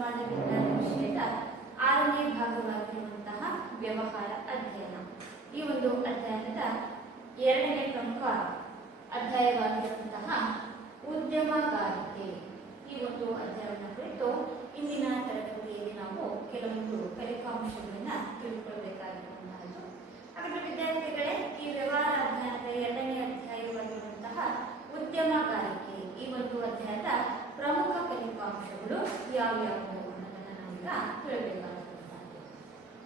ಸಮಾಜ ವಿಜ್ಞಾನ ವಿಷಯದ 6ನೇ ಭಾಗವಾಗಿರುವಂತಹ ವ್ಯವಹಾರ ಅಧ್ಯಯನ. ಈ ಒಂದು ಅಧ್ಯಯನದ 2ನೇ ಪ್ರಮುಖ ಅಧ್ಯಾಯವಾಗಿರುವಂತಹ ಉದ್ಯಮಗಾರಿಕೆ. ಈ ಒಂದು ಅಧ್ಯಯನ ಕುರಿತು ಇಂದಿನ ತರಗತಿಯಲ್ಲಿ ನಾವು ಕೆಲವೊಂದು ಫಲಿತಾಂಶಗಳನ್ನು ತಿಳ್ಕೊಳ್ಬೇಕಾಗಿರುವಂತಹದ್ದು. ಹಾಗಾದರೆ ವಿದ್ಯಾರ್ಥಿಗಳೇ, ಈ ವ್ಯವಹಾರ ಅಧ್ಯಯನದ 2ನೇ ಅಧ್ಯಾಯವಾಗಿರುವಂತಹ ಉದ್ಯಮಗಾರಿಕೆ, ಈ ಒಂದು ಅಧ್ಯಾಯದ ಪ್ರಮುಖ ಫಲಿತಾಂಶಗಳು ಯಾವ್ಯಾವು ಅನ್ನೋದನ್ನು ನಾವೀಗ ತಿಳಬೇಕಾಗಿರುವಂತಹದ್ದು.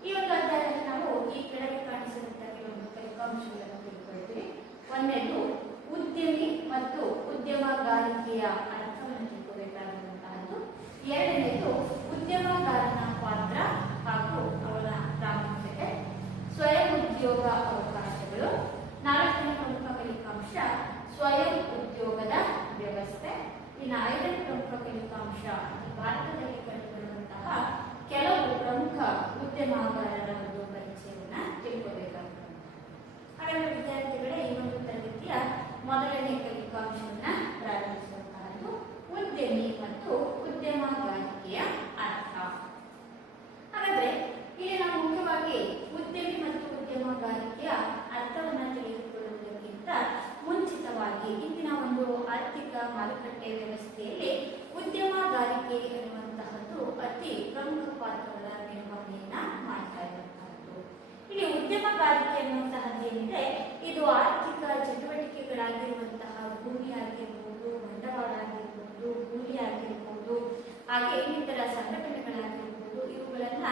ಈ ಒಂದು ಅಧ್ಯಾಯದಲ್ಲಿ ನಾವು ಈ ಕೆಳಗೆ ಕಾಣಿಸಿದಂತಹ ಕೆಲವೊಂದು ಫಲಿತಾಂಶಗಳನ್ನು ತಿಳ್ಕೊಳ್ತೀವಿ. ಒಂದನೇದು ಉದ್ಯಮಿ ಮತ್ತು ಉದ್ಯಮಗಾರಿಕೆಯ ಅರ್ಥವನ್ನು ತಿಳ್ಕೊಬೇಕಾಗಿರುವಂತಹದ್ದು. ಎರಡನೇದು ಉದ್ಯಮಗಾರನ ಪಾತ್ರ ಹಾಗೂ ಅವರ ಪ್ರಾಮುಖ್ಯತೆ, ಸ್ವಯಂ ಉದ್ಯೋಗ ಅವಕಾಶಗಳು. 4ನೇ ಪ್ರಮುಖ ಫಲಿತಾಂಶ ಸ್ವಯಂ ಉದ್ಯೋಗದ ವ್ಯವಸ್ಥೆ. ಇನ್ನು 5ನೇ ಪ್ರಮುಖ ಫಲಿತಾಂಶ ಭಾರತದಲ್ಲಿ ಕಂಡುಬರುವಂತಹ ಕೆಲವು ಪ್ರಮುಖ ಉದ್ಯಮಗಾರರ ಒಂದು ಪರಿಚಯವನ್ನು ತಿಳ್ಕೊಬೇಕಾಗಿದೆ. ಹಾಗಾದರೆ ವಿದ್ಯಾರ್ಥಿಗಳೇ, ಈ ಒಂದು ತರಗತಿಯ ಮೊದಲನೇ ಫಲಿತಾಂಶವನ್ನು ಪ್ರಾರಂಭಿಸುವಂತಹದ್ದು ಉದ್ಯಮಿ ಮತ್ತು ಉದ್ಯಮಗಾರಿಕೆಯ ಅರ್ಥ. ಹಾಗಾದರೆ ಇಲ್ಲಿ ನಾವು ಮುಖ್ಯವಾಗಿ ಉದ್ಯಮಿ ಮತ್ತು ಉದ್ಯಮಗಾರಿಕೆಯ ಅರ್ಥವನ್ನು ತಿಳಿದುಕೊಳ್ಳುವುದಕ್ಕಿಂತ ಮುಂಚಿತವಾಗಿ ಇಂದಿನ ಒಂದು ಆರ್ಥಿಕ ಮಾರುಕಟ್ಟೆ ವ್ಯವಸ್ಥೆಯಲ್ಲಿ ಉದ್ಯಮಗಾರಿಕೆ ಎನ್ನುವಂತಹದ್ದು ಅತಿ ಪ್ರಮುಖ ಪಾತ್ರಗಳ ನಿರ್ವಹಣೆಯನ್ನ ಮಾಡ್ತಾ ಇರುವಂತಹದ್ದು. ಇಲ್ಲಿ ಉದ್ಯಮಗಾರಿಕೆ ಎನ್ನುವಂತಹದ್ದು ಏನಿದೆ, ಇದು ಆರ್ಥಿಕ ಚಟುವಟಿಕೆಗಳಾಗಿರುವಂತಹ ಭೂಮಿ ಆಗಿರ್ಬೋದು, ಬಂಡವಾಳ ಆಗಿರ್ಬೋದು, ಕೂಲಿ ಆಗಿರ್ಬೋದು, ಹಾಗೆ ಇನ್ನಿತರ ಸಂಘಟನೆಗಳಾಗಿರ್ಬೋದು, ಇವುಗಳನ್ನ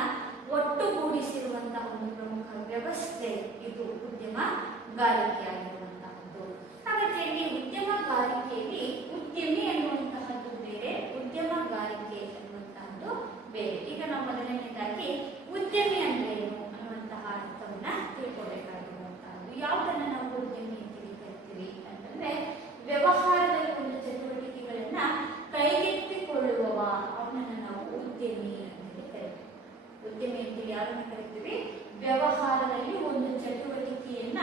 ಒಟ್ಟುಗೂಡಿಸಿರುವಂತಹ ಒಂದು ಪ್ರಮುಖ ವ್ಯವಸ್ಥೆ ಇದು ಉದ್ಯಮಗಾರಿಕೆ ಆಗಿರುವಂತಹದ್ದು. ಹಾಗಾದ್ರೆ ಇಲ್ಲಿ ಉದ್ಯಮಗಾರಿಕೆಯಲ್ಲಿ ಉದ್ಯಮಿ ಎನ್ನುವಂತಹದ್ದು ಬೇರೆ, ಉದ್ಯಮಗಾರಿಕೆ ಎನ್ನುವಂತಹದ್ದು ಬೇರೆ. ಈಗ ನಾವು ಮೊದಲನೇದಾಗಿ ಉದ್ಯಮಿ ಅಂದ್ರೆ ಏನು ಅನ್ನುವಂತಹ ಅರ್ಥವನ್ನ ತಿಳ್ಕೊಬೇಕಾಗಿರುವಂತಹದ್ದು. ಯಾವುದನ್ನ ನಾವು ಉದ್ಯಮಿ ಅಂತ ಕರಿತೀವಿ ಅಂತಂದ್ರೆ, ವ್ಯವಹಾರದಲ್ಲಿ ಒಂದು ಚಟುವಟಿಕೆಗಳನ್ನ ಕೈಗೆತ್ತಿಕೊಳ್ಳುವವ, ಅವನನ್ನ ನಾವು ಉದ್ಯಮಿ ಅಂತ ಕರಿತೀವಿ. ಉದ್ಯಮಿ ಅಂತೇಳಿ ಯಾರನ್ನ ಕರಿತೀವಿ? ವ್ಯವಹಾರದಲ್ಲಿ ಒಂದು ಚಟುವಟಿಕೆಯನ್ನ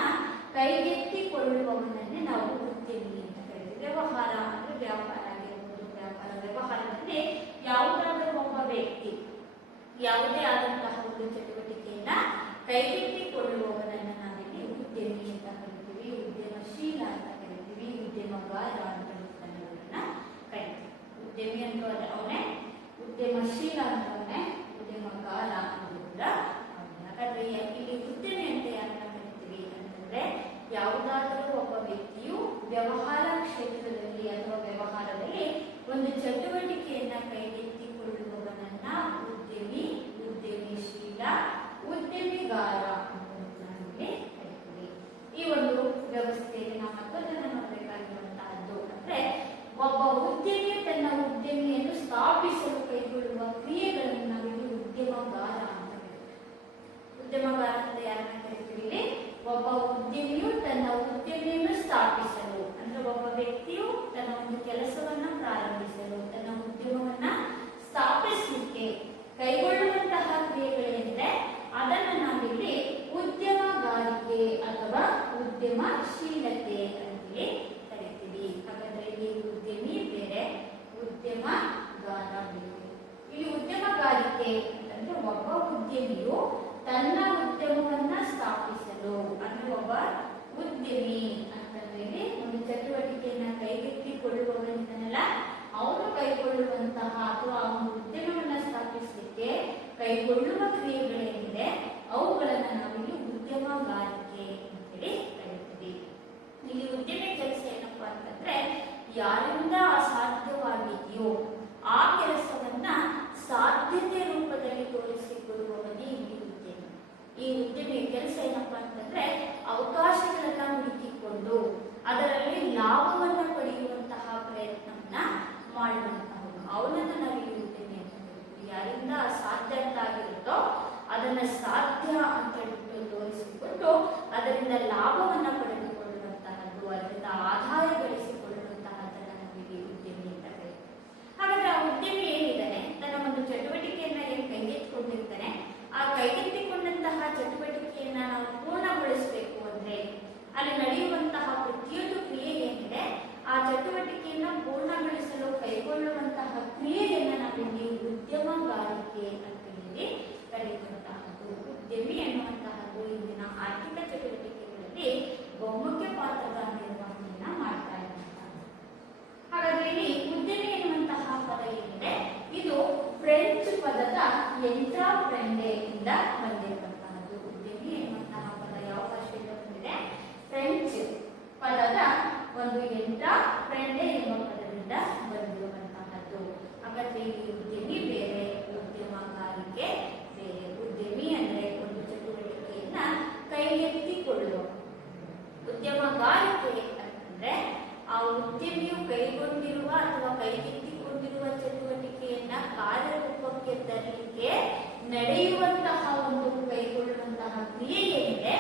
ಕೈಗೆತ್ತಿಕೊಳ್ಳುವವನನ್ನೇ ನಾವು ಉದ್ಯಮಿ ಅಂತ ಕರಿತೀವಿ. ವ್ಯವಹಾರ ಅಂದ್ರೆ ವ್ಯಾಪಾರ ಆಗಿರ್ಬೋದು, ವ್ಯವಹಾರದಲ್ಲಿ ಯಾವುದಾದರೂ ಒಬ್ಬ ವ್ಯಕ್ತಿ ಯಾವುದೇ ಆದಂತಹ ಒಂದು ಚಟುವಟಿಕೆಯನ್ನ ಕೈಗೆತ್ತಿಕೊಳ್ಳುವವನನ್ನ ನಾವಿಲ್ಲಿ ಉದ್ಯಮಿ ಅಂತ ಕರಿತೀವಿ, ಉದ್ಯಮಶೀಲ ಅಂತ ಕರಿತೀವಿ, ಉದ್ಯಮಗಾರ ಅಂತ ಕರಿತೀವಿ. ಉದ್ಯಮಿ ಅಂತ ಅವನೇ, ಉದ್ಯಮಶೀಲ ಅಂತ ಅವನೇ, ಉದ್ಯಮಗಾರ ಅನ್ನೋದು ಕೂಡ ಅವನೇ. ಹಾಗಾದ್ರೆ ಇಲ್ಲಿ ಉದ್ಯಮಿ ಅಂತ ಯಾರನ್ನ ಕರಿತೀವಿ ಅಂತಂದ್ರೆ, ಯಾವುದಾದರೂ ಒಬ್ಬ ವ್ಯಕ್ತಿಯು ವ್ಯವಹಾರ ಕ್ಷೇತ್ರದಲ್ಲಿ ಅಥವಾ ವ್ಯವಹಾರದಲ್ಲಿ ಒಂದು ಚಟುವಟಿಕೆಯನ್ನ ಕೈಗೆತ್ತಿಕೊಳ್ಳುವವನನ್ನ ಉದ್ಯಮಿ, ಉದ್ಯಮಶೀಲ, ಉದ್ಯಮಿಗಾರ ಅನ್ನೋದನ್ನ ಕರಿತೀವಿ. ಈ ಒಂದು ವ್ಯವಸ್ಥೆಯಲ್ಲಿ ನಾವು ಮತ್ತೊಂದನ್ನು ನೋಡಬೇಕಾಗಿರುವಂತಹದ್ದು ಅಂದ್ರೆ, ಒಬ್ಬ ಉದ್ಯಮಿ ತನ್ನ ಉದ್ಯಮಿಯನ್ನು ಸ್ಥಾಪಿಸಲು ಕೈಗೊಳ್ಳುವ ಕ್ರಿಯೆಗಳನ್ನು ನಾವಿಲ್ಲಿ ಉದ್ಯಮಗಾರ ಅಂತ ಕರಿತೀವಿ. ಉದ್ಯಮಗಾರ ಅಂತ ಯಾರನ್ನ ಕರಿತೀವಿ? ಇಲ್ಲಿ ಒಬ್ಬ ಉದ್ಯಮಿಯು ತನ್ನ ಉದ್ಯಮಿಯನ್ನು ಸ್ಥಾಪಿಸಲು, ಅಂದ್ರೆ ಒಬ್ಬ ವ್ಯಕ್ತಿಯು ತನ್ನ ಒಂದು ಕೆಲಸವನ್ನ ಪ್ರಾರಂಭಿಸಲು, ತನ್ನ ಉದ್ಯಮವನ್ನ ಸ್ಥಾಪಿಸಲಿಕ್ಕೆ ಕೈಗೊಳ್ಳುವಂತಹ ಕ್ರಿಯೆಗಳೇನಿದೆ ಅದನ್ನು ನಾವಿಲ್ಲಿ ಉದ್ಯಮಗಾರಿಕೆ ಅಥವಾ ಉದ್ಯಮಶೀಲತೆ ಅಂತೇಳಿ ಕರಿತೀವಿ. ಹಾಗಾದ್ರೆ ಇಲ್ಲಿ ಉದ್ಯಮಿ ಬೇರೆ, ಉದ್ಯಮಗಾರ ಬೇರೆ. ಇಲ್ಲಿ ಉದ್ಯಮಗಾರಿಕೆ ಅಂತಂದ್ರೆ ಒಬ್ಬ ಉದ್ಯಮಿಯು ತನ್ನ ಉದ್ಯಮವನ್ನ ಸ್ಥಾಪಿಸಲು, ಅಂದ್ರೆ ಒಬ್ಬ ಉದ್ಯಮಿ ಅಂತಂದ್ರೆ ಒಂದು ಚಟುವಟಿಕೆಯನ್ನ ಕೈಗೆತ್ತಿಕೊಳ್ಳುವವನಿದ್ದಾನಲ್ಲ, ಅವನು ಕೈಗೊಳ್ಳುವಂತಹ ಅಥವಾ ಅವನ ಉದ್ಯಮವನ್ನ ಸ್ಥಾಪಿಸಲಿಕ್ಕೆ ಕೈಗೊಳ್ಳುವ ಕ್ರಿಯೆಗಳೇನಿದೆ ಅವುಗಳನ್ನ ನಾವಿಲ್ಲಿ ಉದ್ಯಮಗಾರಿಕೆ ಅಂತೇಳಿ ಕರಿತೀವಿ. ಇಲ್ಲಿ ಉದ್ಯಮಿ ಕೆಲಸ ಏನಪ್ಪಾ ಅಂತಂದ್ರೆ, ಯಾರಿಂದ ಅಸಾಧ್ಯವಾಗಿದೆಯೋ ಆ ಕೆಲಸವನ್ನ ಸಾಧ್ಯತೆ ರೂಪದಲ್ಲಿ ತೋರಿಸಿಕೊಡುವವನೇ ಇಲ್ಲಿ ಉದ್ಯಮಿ. ಈ ಉದ್ಯಮಿಯ ಕೆಲಸ ಏನಪ್ಪಾ ಅಂತಂದ್ರೆ, ಅವಕಾಶಗಳನ್ನ ಹುಡುಕಿಕೊಂಡು ಅದರಲ್ಲಿ ಲಾಭವನ್ನ ಪಡೆಯುವಂತಹ ಪ್ರಯತ್ನವನ್ನ ಮಾಡುವಂತಹವನು, ಅವನನ್ನ ನಾವಿಲ್ಲಿ ಉದ್ಯಮಿ ಅಂತ ಕರಿತೀವಿ. ಯಾರಿಂದ ಸಾಧ್ಯ ಅಂತ ಆಗಿರುತ್ತೋ ಅದನ್ನ ಸಾಧ್ಯ ಅಂತ ತೋರಿಸಿಕೊಂಡು ಅದರಿಂದ ಲಾಭವನ್ನ ಪಡೆದುಕೊಳ್ಳುವಂತಹದ್ದು, ಅದರಿಂದ ಆದಾಯ ಗಳಿಸಿಕೊಳ್ಳುವಂತಹದ್ದನ್ನ ನಾವಿಲ್ಲಿ ಉದ್ಯಮಿ ಅಂತ ಕರಿತೀವಿ. ಎಂಟ್ರಾಪ್ರೆಂಡೆಯಿಂದ ಬಂದಿರುವಂತಹದ್ದು. ಉದ್ಯಮಿ ಎನ್ನುವಂತಹ ಪದ ಯಾವ ಭಾಷೆಯಿಂದ ಬಂದಿದೆ? ಫ್ರೆಂಚ್ ಪದದ ಒಂದು ಎಂಟ್ರಾಪ್ರೆಂಡೆ ಎಂಬ ಪದದಿಂದ ಬಂದಿರುವಂತಹದ್ದು. ಹಾಗಾದ್ರೆ ಇಲ್ಲಿ ಉದ್ಯಮಿ ಬೇರೆ, ಉದ್ಯಮಗಾರಿಕೆ ಬೇರೆ. ಉದ್ಯಮಿ ಅಂದ್ರೆ ಒಂದು ಚಟುವಟಿಕೆಯನ್ನ ಕೈಗೆತ್ತಿಕೊಳ್ಳುವ. ಉದ್ಯಮಗಾರಿಕೆ ಅಂತಂದ್ರೆ ಆ ಉದ್ಯಮಿಯು ಕೈಗೊಂಡಿರುವ ಅಥವಾ ಕೈಗೆತ್ತಿಕೊಂಡಿರುವ ಚಟುವಟಿಕೆಯನ್ನ ಕಾರ್ಯರೂಪಕ್ಕೆ ತರಲಿಕ್ಕೆ ನಡೆಯುವಂತಹ ಒಂದು ಕೈಗೊಳ್ಳುವಂತಹ ಕ್ರಿಯೆ ಏನಿದೆ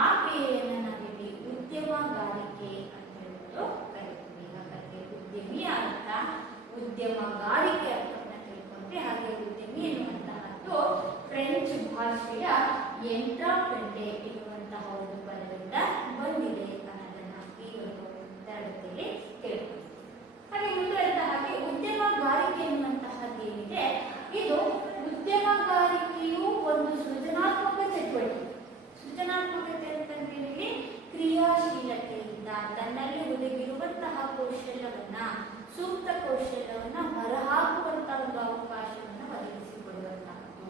ಆ ಕ್ರಿಯೆಯನ್ನು ನಾವಿಲ್ಲಿ ಉದ್ಯಮಗಾರಿಕೆ ಅಂತ ಹೇಳ್ಬಿಟ್ಟು ಕರಿತೀವಿ. ಹಾಗಾಗಿ ಉದ್ಯಮಿ ಅರ್ಥ, ಉದ್ಯಮಗಾರಿಕೆ ಅರ್ಥವನ್ನ ತಿಳ್ಕೊಂಡ್ರೆ ಹಾಗೆ ಉದ್ಯಮಿ ಎನ್ನುವಂತಹದ್ದು ಫ್ರೆಂಚ್ ಭಾಷೆಯ ಎಂಟ್ರಾಪ್ರೆಂಡೆ ಎನ್ನುವಂತಹ ಒಂದು ಪದದಿಂದ ಬಂದಿದೆ ಅನ್ನೋದನ್ನ ಈ ಒಂದು ತರಗತಿಯಲ್ಲಿ ಕೇಳ್ತೀವಿ. ಹಾಗೆ ಮುಂದುವರೆದ ಹಾಗೆ ಉದ್ಯಮಗಾರಿಕೆ ಎನ್ನುವಂತಹದ್ದು ಏನಿದೆ, ಇದು ಉದ್ಯಮಗಾರಿಕೆಯು ಒಂದು ಸೃಜನಾತ್ಮಕ ಚಟುವಟಿಕೆ. ಸೃಜನಾತ್ಮಕತೆ ಅಂತಂದ್ರೆ ಇಲ್ಲಿ ಕ್ರಿಯಾಶೀಲತೆಯಿಂದ ತನ್ನಲ್ಲಿ ಒದಗಿರುವಂತಹ ಕೌಶಲ್ಯವನ್ನ, ಸೂಕ್ತ ಕೌಶಲ್ಯವನ್ನ ಹೊರಹಾಕುವಂತಹ ಒಂದು ಅವಕಾಶವನ್ನ ಒದಗಿಸಿಕೊಡುವಂತಹದ್ದು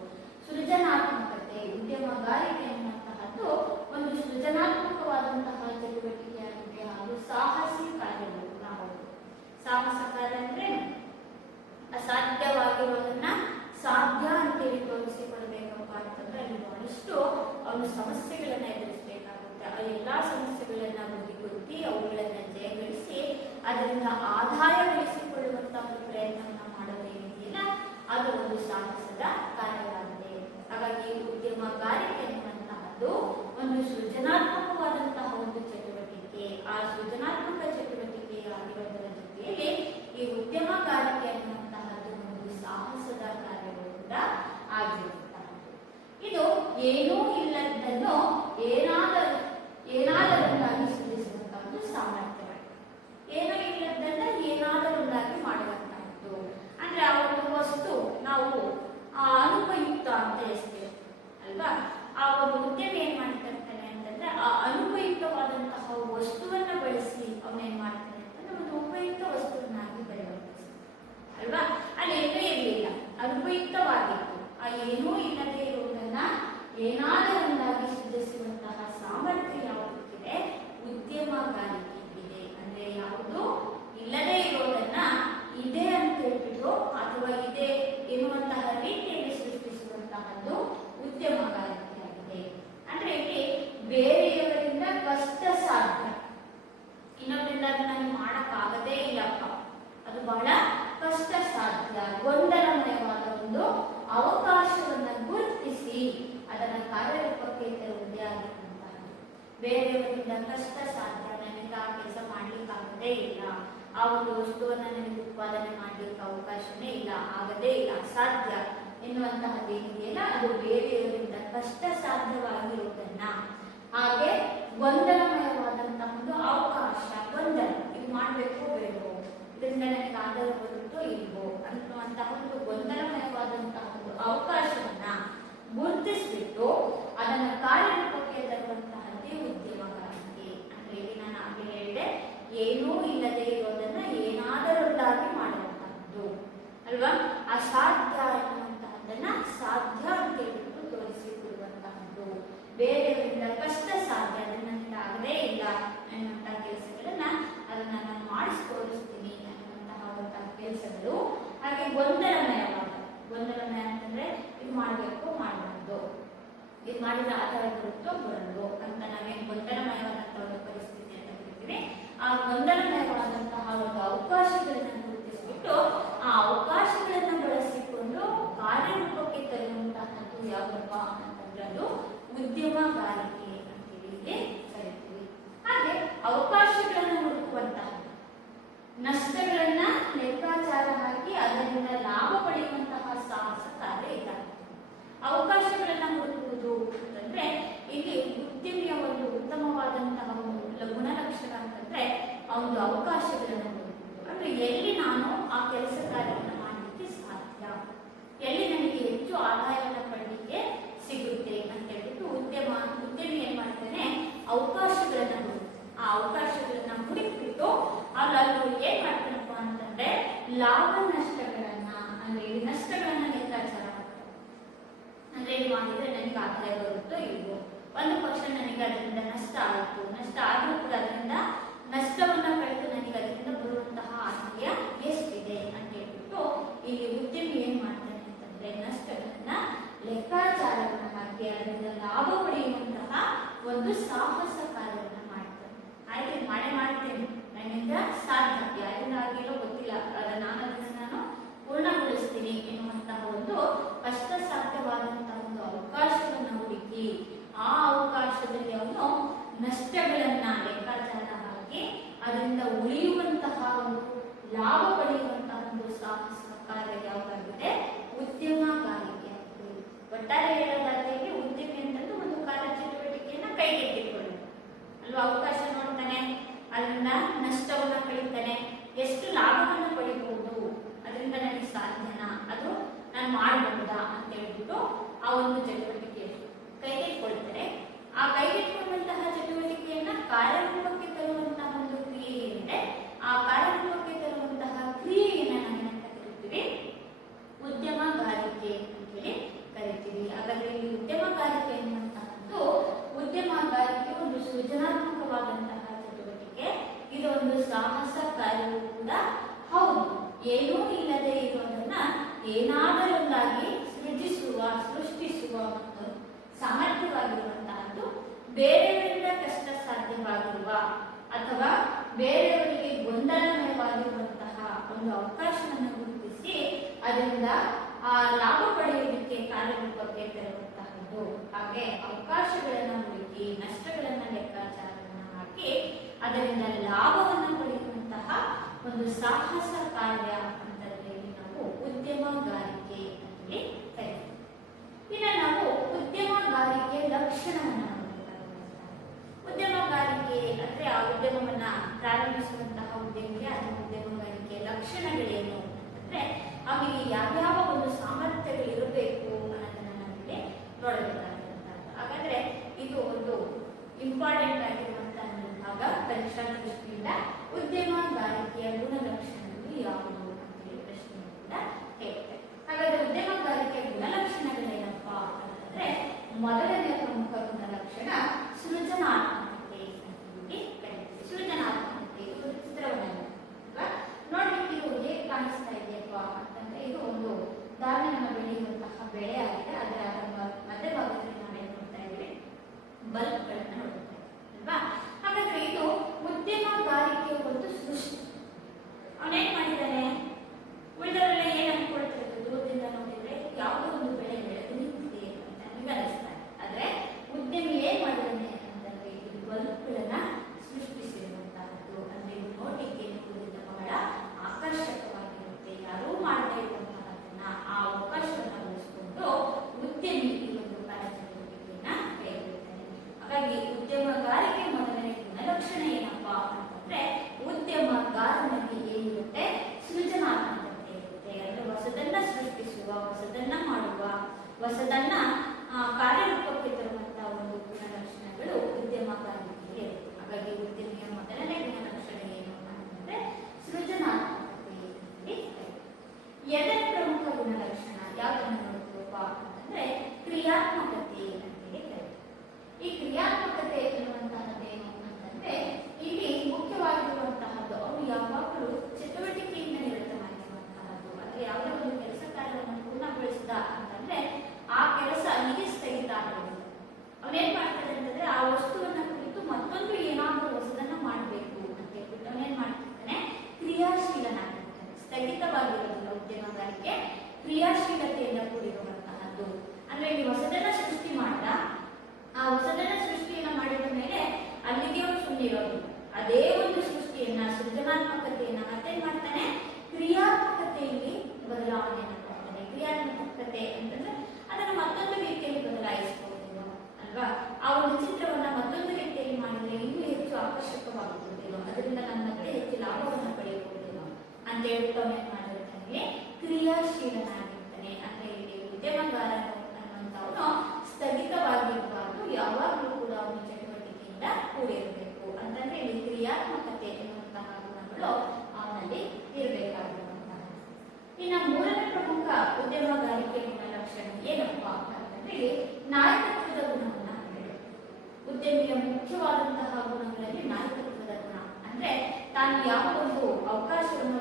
ಸೃಜನಾತ್ಮಕತೆ. ಉದ್ಯಮಗಾರಿಕೆ ಎನ್ನುವಂತಹದ್ದು ಒಂದು ಸೃಜನಾತ್ಮಕವಾದಂತಹ ಚಟುವಟಿಕೆಯಾಗಿದೆ ಹಾಗೂ ಸಾಹಸಿ ಕಾರ್ಯಗಳು. ನಾವು ಸಾಹಸ ಕಾರ್ಯ ಅಂದ್ರೆ ಅಸಾಧ್ಯವಾಗಿರುವುದನ್ನ ಸಾಧ್ಯ ಅಂತೇಳಿ ತೋರಿಸಿಕೊಳ್ಬೇಕಪ್ಪ ಅಂತಂದ್ರೆ ಅಲ್ಲಿ ಬಹಳಷ್ಟು ಅವನು ಸಮಸ್ಯೆಗಳನ್ನ ಎದುರಿಸಬೇಕಾಗುತ್ತೆ. ಆ ಎಲ್ಲಾ ಸಮಸ್ಯೆಗಳನ್ನ ಬದಿಗೊತ್ತಿ ಅವುಗಳನ್ನ ಜಯಗಳಿಸಿ ಅದರಿಂದ ಆದಾಯ ಗಳಿಸಿಕೊಳ್ಳುವಂತಹ ಒಂದು ಪ್ರಯತ್ನವನ್ನ ಮಾಡೋದೇನಿದೆಯಲ್ಲ ಅದು ಒಂದು ಸಾಹಸದ ಕಾರ್ಯವಾಗಿದೆ. ಹಾಗಾಗಿ ಉದ್ಯಮಗಾರಿಕೆ ಎನ್ನುವಂತಹದ್ದು ಒಂದು ಸೃಜನಾತ್ಮಕವಾದಂತಹ ಒಂದು ಚಟುವಟಿಕೆ. ಆ ಸೃಜನಾತ್ಮಕ ಚಟುವಟಿಕೆ ಆಗಿರೋದರ ಜೊತೆಯಲ್ಲಿ ಈ ಉದ್ಯಮಗಾರಿಕೆ ಅನ್ನುವಂತಹದ್ದು ಒಂದು ಸಾಹಸದ ಕಾರ್ಯಗಳು ಕೂಡ ಆಗಿರುವಂತಹದ್ದು. ಇದು ಏನೂ ಇಲ್ಲದನ್ನು ಏನಾದರೊಂದಾಗಿ ಸೃಜಿಸುವಂತಹದ್ದು ಸಾಮರ್ಥ್ಯವಾಗಿದೆ. ಏನೂ ಇಲ್ಲದನ್ನ ಏನಾದರೊಂದಾಗಿ ಮಾಡುವಂತಹದ್ದು ಅಂದ್ರೆ ಆ ಒಂದು ವಸ್ತು ನಾವು ಅನುಪಯುಕ್ತ ಅಂತ ಹೇಳ್ತೇವೆ ಅಲ್ವಾ. ಆ ಒಂದು ಉದ್ಯಮಿ ಏನ್ ಮಾಡ್ತಿರ್ತಾನೆ ಅಂತಂದ್ರೆ ಆ ಅನುಪಯುಕ್ತವಾದಂತಹ ವಸ್ತುವನ್ನ ಬಳಸಿ ಅವನೇನ್ ಮಾಡ್ತಾನೆ ಅಂತಂದ್ರೆ ಒಂದು ಉಪಯುಕ್ತ ವಸ್ತುವನ್ನಾಗಿ ಪರಿವರ್ತಿಸ್ತಾನೆ ಅಲ್ವಾ. ಅಲ್ಲಿ ಏನೂ ಇರಲಿಲ್ಲ, ಅನುಪಯುಕ್ತವಾಗಿತ್ತು. ಆ ಏನೂ ಇಲ್ಲದೆ ಇರುವುದನ್ನ ಏನಾದರೊಂದಾಗಿ ಸೃಜಿಸುವಂತಹ ಸಾಮರ್ಥ್ಯ ಯಾವುದಕ್ಕಿದೆ? ಉದ್ಯಮಗಾರಿಕೆಗಿದೆ. ಅಂದ್ರೆ ಯಾವುದು ಇಲ್ಲದೆ ಇರೋದನ್ನ ಇದೆ ಅಂತ ಹೇಳ್ಬಿಟ್ಟು ಅಥವಾ ಇದೆ ಎನ್ನುವಂತಹ ರೀತಿಯಲ್ಲಿ ಸೃಷ್ಟಿಸುವಂತಹದ್ದು ಉದ್ಯಮಗಾರಿಕೆಯಾಗಿದೆ. ಅಂದ್ರೆ ಇಲ್ಲಿ ಬೇರೆಯವರಿಂದ ಕಷ್ಟ ಸಾಧ್ಯ, ಇನ್ನೊಬ್ಬರಿಂದ ಅದನ್ನ ಮಾಡಕ್ಕಾಗದೇ ಇಲ್ಲಪ್ಪ, ಅದು ಬಹಳ ಕಷ್ಟ ಸಾಧ್ಯ, ಗೊಂದಲಮಯವಾದ ಒಂದು ಅವಕಾಶವನ್ನ ಗುರುತಿಸಿ ಅದನ್ನ ಕಾರ್ಯರೂಪಕ್ಕೆ ತರುವುದೇ ಆಗಿರುವಂತಹದ್ದು. ಬೇರೆಯವರಿಂದ ಕಷ್ಟ ಸಾಧ್ಯ, ನನಗೆ ಆ ಕೆಲಸ ಮಾಡ್ಲಿಕ್ಕಾಗದೇ ಇಲ್ಲ, ಆ ಒಂದು ವಸ್ತುವನ್ನ ನನಗೆ ಉತ್ಪಾದನೆ ಮಾಡ್ಲಿಕ್ಕೆ ಅವಕಾಶನೇ ಇಲ್ಲ, ಆಗದೇ ಇಲ್ಲ, ಅಸಾಧ್ಯ ಎನ್ನುವಂತಹದ್ದು ಏನಿದೆಯಲ್ಲ ಅದು ಬೇರೆಯವರಿಂದ ಕಷ್ಟ ಸಾಧ್ಯವಾಗಿರುವುದನ್ನ, ಹಾಗೆ ಗೊಂದಲಮಯವಾದಂತಹ ಒಂದು ಅವಕಾಶ, ಗೊಂದಲ, ಇದು ಮಾಡ್ಬೇಕು ಬೇಡವೋ, ಇದರಿಂದ ನನಗೆ ಆಧಾರ ಬರುತ್ತೋ ಇಲ್ವೋ ಅನ್ನುವಂತಹ ಒಂದು ಗೊಂದಲಮಯವಾದಂತಹ ಒಂದು ಅವಕಾಶವನ್ನ ಗುರುತಿಸ್ಬಿಟ್ಟು ಅದನ್ನ ಕಾರ್ಯರೂಪಕ್ಕೆ ತರುವಂತಹದ್ದೇ ಉದ್ಯಮಗಾರಿಕೆ. ಅಂದ್ರೆ ಇಲ್ಲಿ ನಾನು ಆಗಲೇ ಹೇಳಿದೆ, ಏನೂ ಇಲ್ಲದೆ ಇರೋದನ್ನ ಏನಾದರೊಂದಾಗಿ ಮಾಡುವಂತಹದ್ದು ಅಲ್ವಾ. ಅಸಾಧ್ಯ ಅನ್ನುವಂತಹದ್ದನ್ನ ಸಾಧ್ಯ ಅಂತ ಹೇಳ್ಬಿಟ್ಟು ತೋರಿಸಿಕೊಡುವಂತಹದ್ದು. ಬೇರೆಯವರಿಂದ ಕಷ್ಟ ಸಾಧ್ಯ, ಅದನ್ನ ನನಗೆ ಆಗದೇ ಇಲ್ಲ ಅನ್ನುವಂತಹ ಕೆಲಸಗಳನ್ನ ಅದನ್ನ ನಾನು ಮಾಡಿಸ್ಕೊಡಿಸ್ತೀನಿ ಅನ್ನುವಂತಹ ಕೆಲಸಗಳು. ಹಾಗೆ ಗೊಂದಲಮಯವಾದ, ಗೊಂದಲಮಯ ಅಂತಂದ್ರೆ ಇದು ಮಾಡಬೇಕು ಮಾಡಬಾರ್ದು, ಇದು ಮಾಡಿದ್ರೆ ಆಧಾರ ಬರುತ್ತೋ ಬರಲು ಅಂತ ನಾವೇನು ಗೊಂದಲಮಯವಾದಂತಹ ಒಂದು ಪರಿಸ್ಥಿತಿ ಅಂತ ಹೇಳ್ತೀವಿ. ಆ ಗೊಂದಲಮಯವಾದಂತಹ ಒಂದು ಅವಕಾಶಗಳನ್ನ ಗುರುತಿಸಿಬಿಟ್ಟು ಆ ಅವಕಾಶಗಳನ್ನ ಬಳಸಿಕೊಂಡು ಕಾರ್ಯರೂಪಕ್ಕೆ ತರುವಂತಹದ್ದು ಯಾವುದಪ್ಪ ಅಂತಂದ್ರೆ ಅದು ಉದ್ಯಮಗಾರಿಕೆ ಅಂತೇಳಿ ಕರಿತೀವಿ. ಹಾಗೆ ಅವಕಾಶಗಳನ್ನು ಹುಡುಕುವಂತಹ, ನಷ್ಟಗಳನ್ನ ಲೆಕ್ಕಾಚಾರ ಹಾಕಿ ಅದರಿಂದ ಲಾಭ ಪಡೆಯುವಂತಹ ಸಾಹಸ ಕಾರ್ಯ ಇದಾಗಿದೆ. ಅವಕಾಶಗಳನ್ನ ಹುಡುಕುವುದು ಅಂತಂದ್ರೆ ಇಲ್ಲಿ ಉದ್ಯಮಿಯ ಒಂದು ಉತ್ತಮವಾದಂತಹ ಒಂದು ಗುಣಲಕ್ಷಣ ಅಂತಂದ್ರೆ ಆ ಒಂದು ಅವಕಾಶಗಳನ್ನು ಹುಡುಕುವುದು. ಅಂದ್ರೆ ಎಲ್ಲಿ ನಾನು ಆ ಕೆಲಸ ಕಾರ್ಯವನ್ನು ಮಾಡಲಿಕ್ಕೆ ಸಾಧ್ಯ ಒಂದು ಪಕ್ಷ ನನಗೆ ಅದರಿಂದ ನಷ್ಟ ಆಯಿತು, ನಷ್ಟ ಆದರೂ ಕೂಡ ಅದರಿಂದ ನಷ್ಟವನ್ನ ಕಳೆದು ನನಗೆ ಅದರಿಂದ ಬರುವಂತಹ ಆದಾಯ ಎಷ್ಟಿದೆ ಅಂತ ಹೇಳ್ಬಿಟ್ಟು ಇಲ್ಲಿ ಉದ್ಯಮಿ ಏನ್ ಮಾಡ್ತಾನೆ ಅಂತಂದ್ರೆ ನಷ್ಟಗಳನ್ನ ಲೆಕ್ಕಾಚಾರವನ್ನ ಹಾಕಿ ಅದರಿಂದ ಲಾಭ ಪಡೆಯುವಂತಹ ಒಂದು ಸಾಹಸ ಕಾರ್ಯವನ್ನ ಮಾಡ್ತಾನೆ. ಆಯ್ತು, ಮಾಡೇ ಮಾಡ್ತೇನೆ, ನನ್ನಿಂದ ಸಾಧ್ಯ, ಯಾರಿಂದ ಆಗಿರೋ ಗೊತ್ತಿಲ್ಲ, ನಾನು ಅದನ್ನು ಪೂರ್ಣಗೊಳಿಸ್ತೀನಿ ಎನ್ನುವಂತಹ ಒಂದು ಕಷ್ಟ ಸಾಧ್ಯವಾದಂತಹ ಒಂದು ಅವಕಾಶವನ್ನು ಹುಡುಕಿ ಆ ಅವಕಾಶದಲ್ಲಿ ಅವನು ನಷ್ಟಗಳನ್ನ ಲೆಕ್ಕಾಚಾರ ಹಾಕಿ ಅದರಿಂದ ಉಳಿಯುವಂತಹ ಒಂದು ಲಾಭ ಪಡೆಯುವಂತಹ ಒಂದು ಸಾಹಸ ಕಾರ್ಯ ಯಾವುದಾಗಿದೆ? ಉದ್ಯಮಗಾರಿಕೆ. ಒಟ್ಟಾರೆ ಹೇಳೋದಾದ್ರೆ ಉದ್ಯಮಿ ಅಂತಂದ್ರೆ ಒಂದು ಕಾರ್ಯಚಟುವಟಿಕೆಯನ್ನ ಕೈಗೆತ್ತಿಕೊಳ್ಳುವುದು ಅಲ್ವಾ. ಅವಕಾಶ ನೋಡ್ತಾನೆ, ಅದರಿಂದ ನಷ್ಟವನ್ನ ಕಳೀತಾನೆ, ಎಷ್ಟು ಲಾಭವನ್ನು ಪಡಿಬಹುದು, ಅದರಿಂದ ನನಗೆ ಸಾಧ್ಯನಾ, ಅದು ನಾನು ಮಾಡಬಹುದಾ ಅಂತ ಹೇಳ್ಬಿಟ್ಟು ಆ ಒಂದು ಚಟುವಟಿಕೆ ಕೈಗೆತ್ತಿಕೊಳ್ತಾರೆ. ಆ ಕೈಗೆತ್ತಿಕೊಂಡಂತಹ ಚಟುವಟಿಕೆಯನ್ನ ಕಾರ್ಯರೂಪಕ್ಕೆ ತರುವಂತಹ ಒಂದು ಕ್ರಿಯೆ ಏನಿದೆ, ಆ ಕಾರ್ಯರೂಪಕ್ಕೆ ತರುವಂತಹ ಕ್ರಿಯೆಯನ್ನ ನಾವೇನಂತ ಕರಿತೀವಿ? ಉದ್ಯಮಗಾರಿಕೆ ಅಂತ ಹೇಳಿ ಕರಿತೀವಿ. ಹಾಗಾದ್ರೆ ಈ ಉದ್ಯಮಗಾರಿಕೆ ಎನ್ನುವಂತಹದ್ದು, ಉದ್ಯಮಗಾರಿಕೆ ಒಂದು ಸೃಜನಾತ್ಮಕವಾದಂತಹ ಚಟುವಟಿಕೆ. ಇದು ಒಂದು ಸಾಹಸ ಕಾರ್ಯವೂ ಕೂಡ ಹೌದು. ಏನೂ ಇಲ್ಲದೆ ಇರುವುದನ್ನ ಏನಾದರೊಂದಾಗಿ ಸೃಷ್ಟಿಸುವ ಮತ್ತು ಸಾಮರ್ಥ್ಯವಾಗಿರುವಂತಹದ್ದು, ಬೇರೆಯವರಿಂದ ಕಷ್ಟ ಸಾಧ್ಯವಾಗಿರುವ ಅಥವಾ ಬೇರೆಯವರಿಗೆ ಗೊಂದಲಮಯವಾಗಿರುವಂತಹ ಒಂದು ಅವಕಾಶವನ್ನು ಗುರುತಿಸಿ ಅದರಿಂದ ಆ ಲಾಭ ಪಡೆಯುವುದಕ್ಕೆ ಕಾರ್ಯರೂಪಕ್ಕೆ ತರುವಂತಹದ್ದು. ಹಾಗೆ ಅವಕಾಶಗಳನ್ನು ಹುಡುಕಿ ನಷ್ಟಗಳನ್ನ ಲೆಕ್ಕಾಚಾರವನ್ನು ಹಾಕಿ ಅದರಿಂದ ಲಾಭವನ್ನು ಪಡೆಯುವಂತಹ ಒಂದು ಸಾಹಸ ಕಾರ್ಯ ಅಂತಂದ್ರೆ ನಾವು ಉದ್ಯಮಗಾರಿಕೆ ಅಂತೇಳಿ ಕರೀತೀವಿ. ಇನ್ನು ನಾವು ಉದ್ಯಮಗಾರಿಕೆ ಲಕ್ಷಣವನ್ನ ನೋಡಬೇಕಾಗುತ್ತದೆ. ಉದ್ಯಮಗಾರಿಕೆ ಅಂದ್ರೆ ಆ ಉದ್ಯಮವನ್ನ ಪ್ರಾರಂಭಿಸುವಂತಹ ಉದ್ಯಮಿಗೆ ಅದರ ಉದ್ಯಮಗಾರಿಕೆ ಲಕ್ಷಣಗಳೇನು ಅಂತಂದ್ರೆ ಅವರಿಗೆ ಯಾವ್ಯಾವ ಒಂದು ಸಾಮರ್ಥ್ಯಗಳು ಇರಬೇಕು ಅನ್ನೋದನ್ನ ನಾವಿಲ್ಲಿ ನೋಡಬೇಕಾಗುತ್ತದೆ. ಹಾಗಾದ್ರೆ ಇದು ಒಂದು ಇಂಪಾರ್ಟೆಂಟ್ ಆಗಿರುವಂತಹ ಭಾಗ. ಪರೀಕ್ಷಾ ದೃಷ್ಟಿಯಿಂದ ಉದ್ಯಮಗಾರಿಕೆಯ ಗುಣಲಕ್ಷಣಗಳು ಯಾವುವು ಅಂತೇಳಿ ಪ್ರಶ್ನೆ ಕೂಡ ಕೇಳ್ತಾರೆ. ಹಾಗಾದ್ರೆ ಉದ್ಯಮಗಾರಿಕೆಯ ಗುಣಲಕ್ಷಣಗಳೇನಪ್ಪ ಅಂತಂದ್ರೆ ಮೊದಲನೆಯ ಪ್ರಮುಖ ಗುಣಲಕ್ಷಣ ಸೃಜನಾತ್ಮಕತೆ ಅಂತ ಕರೀತೀವಿ. ಸೃಜನಾತ್ಮಕತೆ ಇದು ಚಿತ್ರವನ್ನು ನೋಡ್ಲಿಕ್ಕೆ ಇದು ಹೇಗೆ ಕಾಣಿಸ್ತಾ ಇದೆಯಪ್ಪ ಅಂತಂದ್ರೆ ಇದು ಒಂದು ಧಾನ್ಯವನ್ನು ಬೆಳೆಯುವಂತಹ ಬೆಳೆ ಆಗಿದೆ. ಅದರ ಮಧ್ಯಭಾಗದಲ್ಲಿ ನಾವೇನು ನೋಡ್ತಾ ಇದ್ದೀವಿ? ಬಲ್ಬ್ಗಳನ್ನ ನೋಡ್ತಾ ಇದ್ದೀವಿ ಅಲ್ವಾ. ಹಾಗಾದ್ರೆ ಇದು ಉದ್ಯಮಗಾರಿಕೆಯ ಒಂದು ಸೃಷ್ಟಿ. ಅವನೇನ್ ಮಾಡಿದ್ದಾನೆ? ಉಳಿದವರೆಲ್ಲ ಏನ್ ಅನ್ಕೊಳ್ತಿರೋದು? ದೂರದಿಂದ ನೋಡಿದ್ರೆ ಯಾವುದೋ ಒಂದು ಬೆಳೆ ಬೆಳೆದು ನಿಂತಿದೆ ಅಂತ ನಮಗೆ ಅನಿಸ್ತಾ ಇದೆ. ಆದ್ರೆ ಉದ್ಯಮಿ ಏನ್ ಮಾಡಿದ್ದಾನೆ ಅಂತಂದ್ರೆ ಇದು ಬಲ್ಬ್ಗಳನ್ನ ಸೃಷ್ಟಿಸಿರುವಂತಹದ್ದು. ಅಂದ್ರೆ ಇದು ನೋಡ್ಲಿಕ್ಕೆ ನೋಡೋದ್ರಿಂದ ಬಹಳ ಆಕರ್ಷಕವಾಗಿರುತ್ತೆ. ಯಾರೂ ಮಾಡದೇ ಇರುವಂತಹದನ್ನ ಆ ಅವಕಾಶವನ್ನ ಬಳಸಿಕೊಂಡು ಉದ್ಯಮಿ ಈ ಒಂದು ಕಾರ್ಯಚಟುವಟಿಕೆಯನ್ನ ಕೈಗೊಳ್ಳುತ್ತಾನೆ. ಹಾಗಾಗಿ ಉದ್ಯಮಗಾರಿಕೆ ಮೊದಲನೇ ಗುಣಲಕ್ಷಣ ಏನಪ್ಪಾ ಅಂತಂದ್ರೆ ಉದ್ಯಮಗಾರನಲ್ಲಿ ಏನಿರುತ್ತೆ? ಸೃಜನಾತ್ಮಕತೆ ಇರುತ್ತೆ. ಅಂದ್ರೆ ಹೊಸದನ್ನ ಸೃಷ್ಟಿಸುವ, ಹೊಸದನ್ನ ಮಾಡುವ, ಹೊಸದನ್ನ ಕಾರ್ಯರೂಪಕ್ಕೆ ತರುವಂತಹ ಒಂದು ಗುಣಲಕ್ಷಣಗಳು ಉದ್ಯಮಗಾರಿಕೆಗೆ ಇರುತ್ತೆ. ಹಾಗಾಗಿ ಉದ್ಯಮಿಯ ಮೊದಲನೇ ಗುಣಲಕ್ಷಣ ಏನು ಅಂತಂದ್ರೆ ಸೃಜನಾತ್ಮಕತೆ. ಎರಡನೇ ಪ್ರಮುಖ ಗುಣಲಕ್ಷಣ ಯಾವ್ದನ್ನು ನೋಡ್ತೀವಪ್ಪ ಅಂತಂದ್ರೆ ಕ್ರಿಯಾತ್ಮಕತೆ ಅಂತೇಳಿ ಕರೀತೀವಿ. ಈ ಕ್ರಿಯಾತ್ಮಕತೆ ಎನ್ನುವಂತಹದ್ದೇನು ಅಂತಂದ್ರೆ ಇಲ್ಲಿ ಮುಖ್ಯವಾಗಿರುವಂತಹದ್ದು ಅವನು ಯಾವಾಗಲೂ ಚಟುವಟಿಕೆಯಿಂದ ನಿರತವಾಗಿರುವಂತಹದ್ದು. ಅಂದ್ರೆ ಯಾವುದೇ ಒಂದು ಕೆಲಸ ಕಾರ್ಯವನ್ನು ಪೂರ್ಣಗೊಳಿಸಿದ ಅಂತಂದ್ರೆ ಆ ಕೆಲಸ ಅಲ್ಲಿಗೆ ಸ್ಥಗಿತ ಆಗುವುದಿಲ್ಲ. ಅವನೇನ್ ಮಾಡ್ತಾನೆ ಅಂತಂದ್ರೆ ಆ ವಸ್ತುವನ್ನ ಕುರಿತು ಮತ್ತೊಂದು ಏನಾದರೂ ಹೊಸದನ್ನ ಮಾಡಬೇಕು ಅಂತ ಹೇಳ್ಬಿಟ್ಟು ಅವನೇನ್ ಮಾಡ್ತಿರ್ತಾನೆ? ಕ್ರಿಯಾಶೀಲನಾಗಿರ್ತಾನೆ. ಸ್ಥಗಿತವಾಗಿರೋದಿಲ್ಲ. ಉದ್ಯಮಗಾರಿಕೆ ಕ್ರಿಯಾಶೀಲತೆಯಿಂದ ಕೂಡಿರುವಂತಹದ್ದು. ಅಂದ್ರೆ ಇಲ್ಲಿ ಹೊಸದನ್ನ ಸೃಷ್ಟಿ ಮಾಡ್ದ, ಆ ಹೊಸದನ್ನ ಸೃಷ್ಟಿಯನ್ನ ಮಾಡಿದ ಮೇಲೆ ಅಲ್ಲಿಗೆ ಅವನು ಸುಮ್ಮನಿರೋದು. ಅದೇ ಒಂದು ಸೃಷ್ಟಿಯನ್ನ ಸೃಜನಾತ್ಮಕತೆಯನ್ನ ಮತ್ತೇನ್ ಮಾಡ್ತಾನೆ? ಕ್ರಿಯಾತ್ಮಕತೆಯಲ್ಲಿ ಬದಲಾವಣೆಯನ್ನು ಮಾಡ್ತಾನೆ. ಕ್ರಿಯಾತ್ಮಕತೆ ಅಂತಂದ್ರೆ ಅದನ್ನು ಮತ್ತೊಂದು ರೀತಿಯಲ್ಲಿ ಬದಲಾಯಿಸಬಹುದೇನೋ ಅಲ್ವಾ. ಆ ಒಂದು ಚಿತ್ರವನ್ನ ಮತ್ತೊಂದು ರೀತಿಯಲ್ಲಿ ಮಾಡಿದ್ರೆ ಇನ್ನೂ ಹೆಚ್ಚು ಆಕರ್ಷಕವಾಗುತ್ತೇನೋ, ಅದರಿಂದ ನಾನು ಮತ್ತೆ ಹೆಚ್ಚು ಲಾಭವನ್ನು ಪಡೆಯಬಹುದೇನೋ ಅಂತ ಹೇಳ್ಬಿಟ್ಟು ಅವನೇನ್ ಮಾಡಿರ್ತಾನೆ? ಕ್ರಿಯಾಶೀಲನಾಗಿರ್ತಾನೆ. ಅಂದ್ರೆ ಇಲ್ಲಿ ಉದ್ಯಮಗಾರ ಅನ್ನುವಂಥವನು ಸ್ಥಗಿತವಾಗಿರಬಾರ್ದು, ಯಾವಾಗಲೂ ಕೂಡ ಅವನ ಚಟುವಟಿಕೆಯಿಂದ ಕೂಡಿರಬೇಕು. ಅಂತಂದ್ರೆ ಇಲ್ಲಿ ಕ್ರಿಯಾತ್ಮಕತೆ ಎನ್ನುವಂತಹ ಗುಣಗಳು ಅವನಲ್ಲಿ ಇರಬೇಕಾಗಿರುವಂತಹ. ಇನ್ನು ಮೂರನೇ ಪ್ರಮುಖ ಉದ್ಯಮಗಾರಿಕೆ ಗುಣಲಕ್ಷಣ ಏನಪ್ಪಾ ಅಂತಂದ್ರೆ ಇಲ್ಲಿ ನಾಯಕತ್ವದ ಗುಣವನ್ನ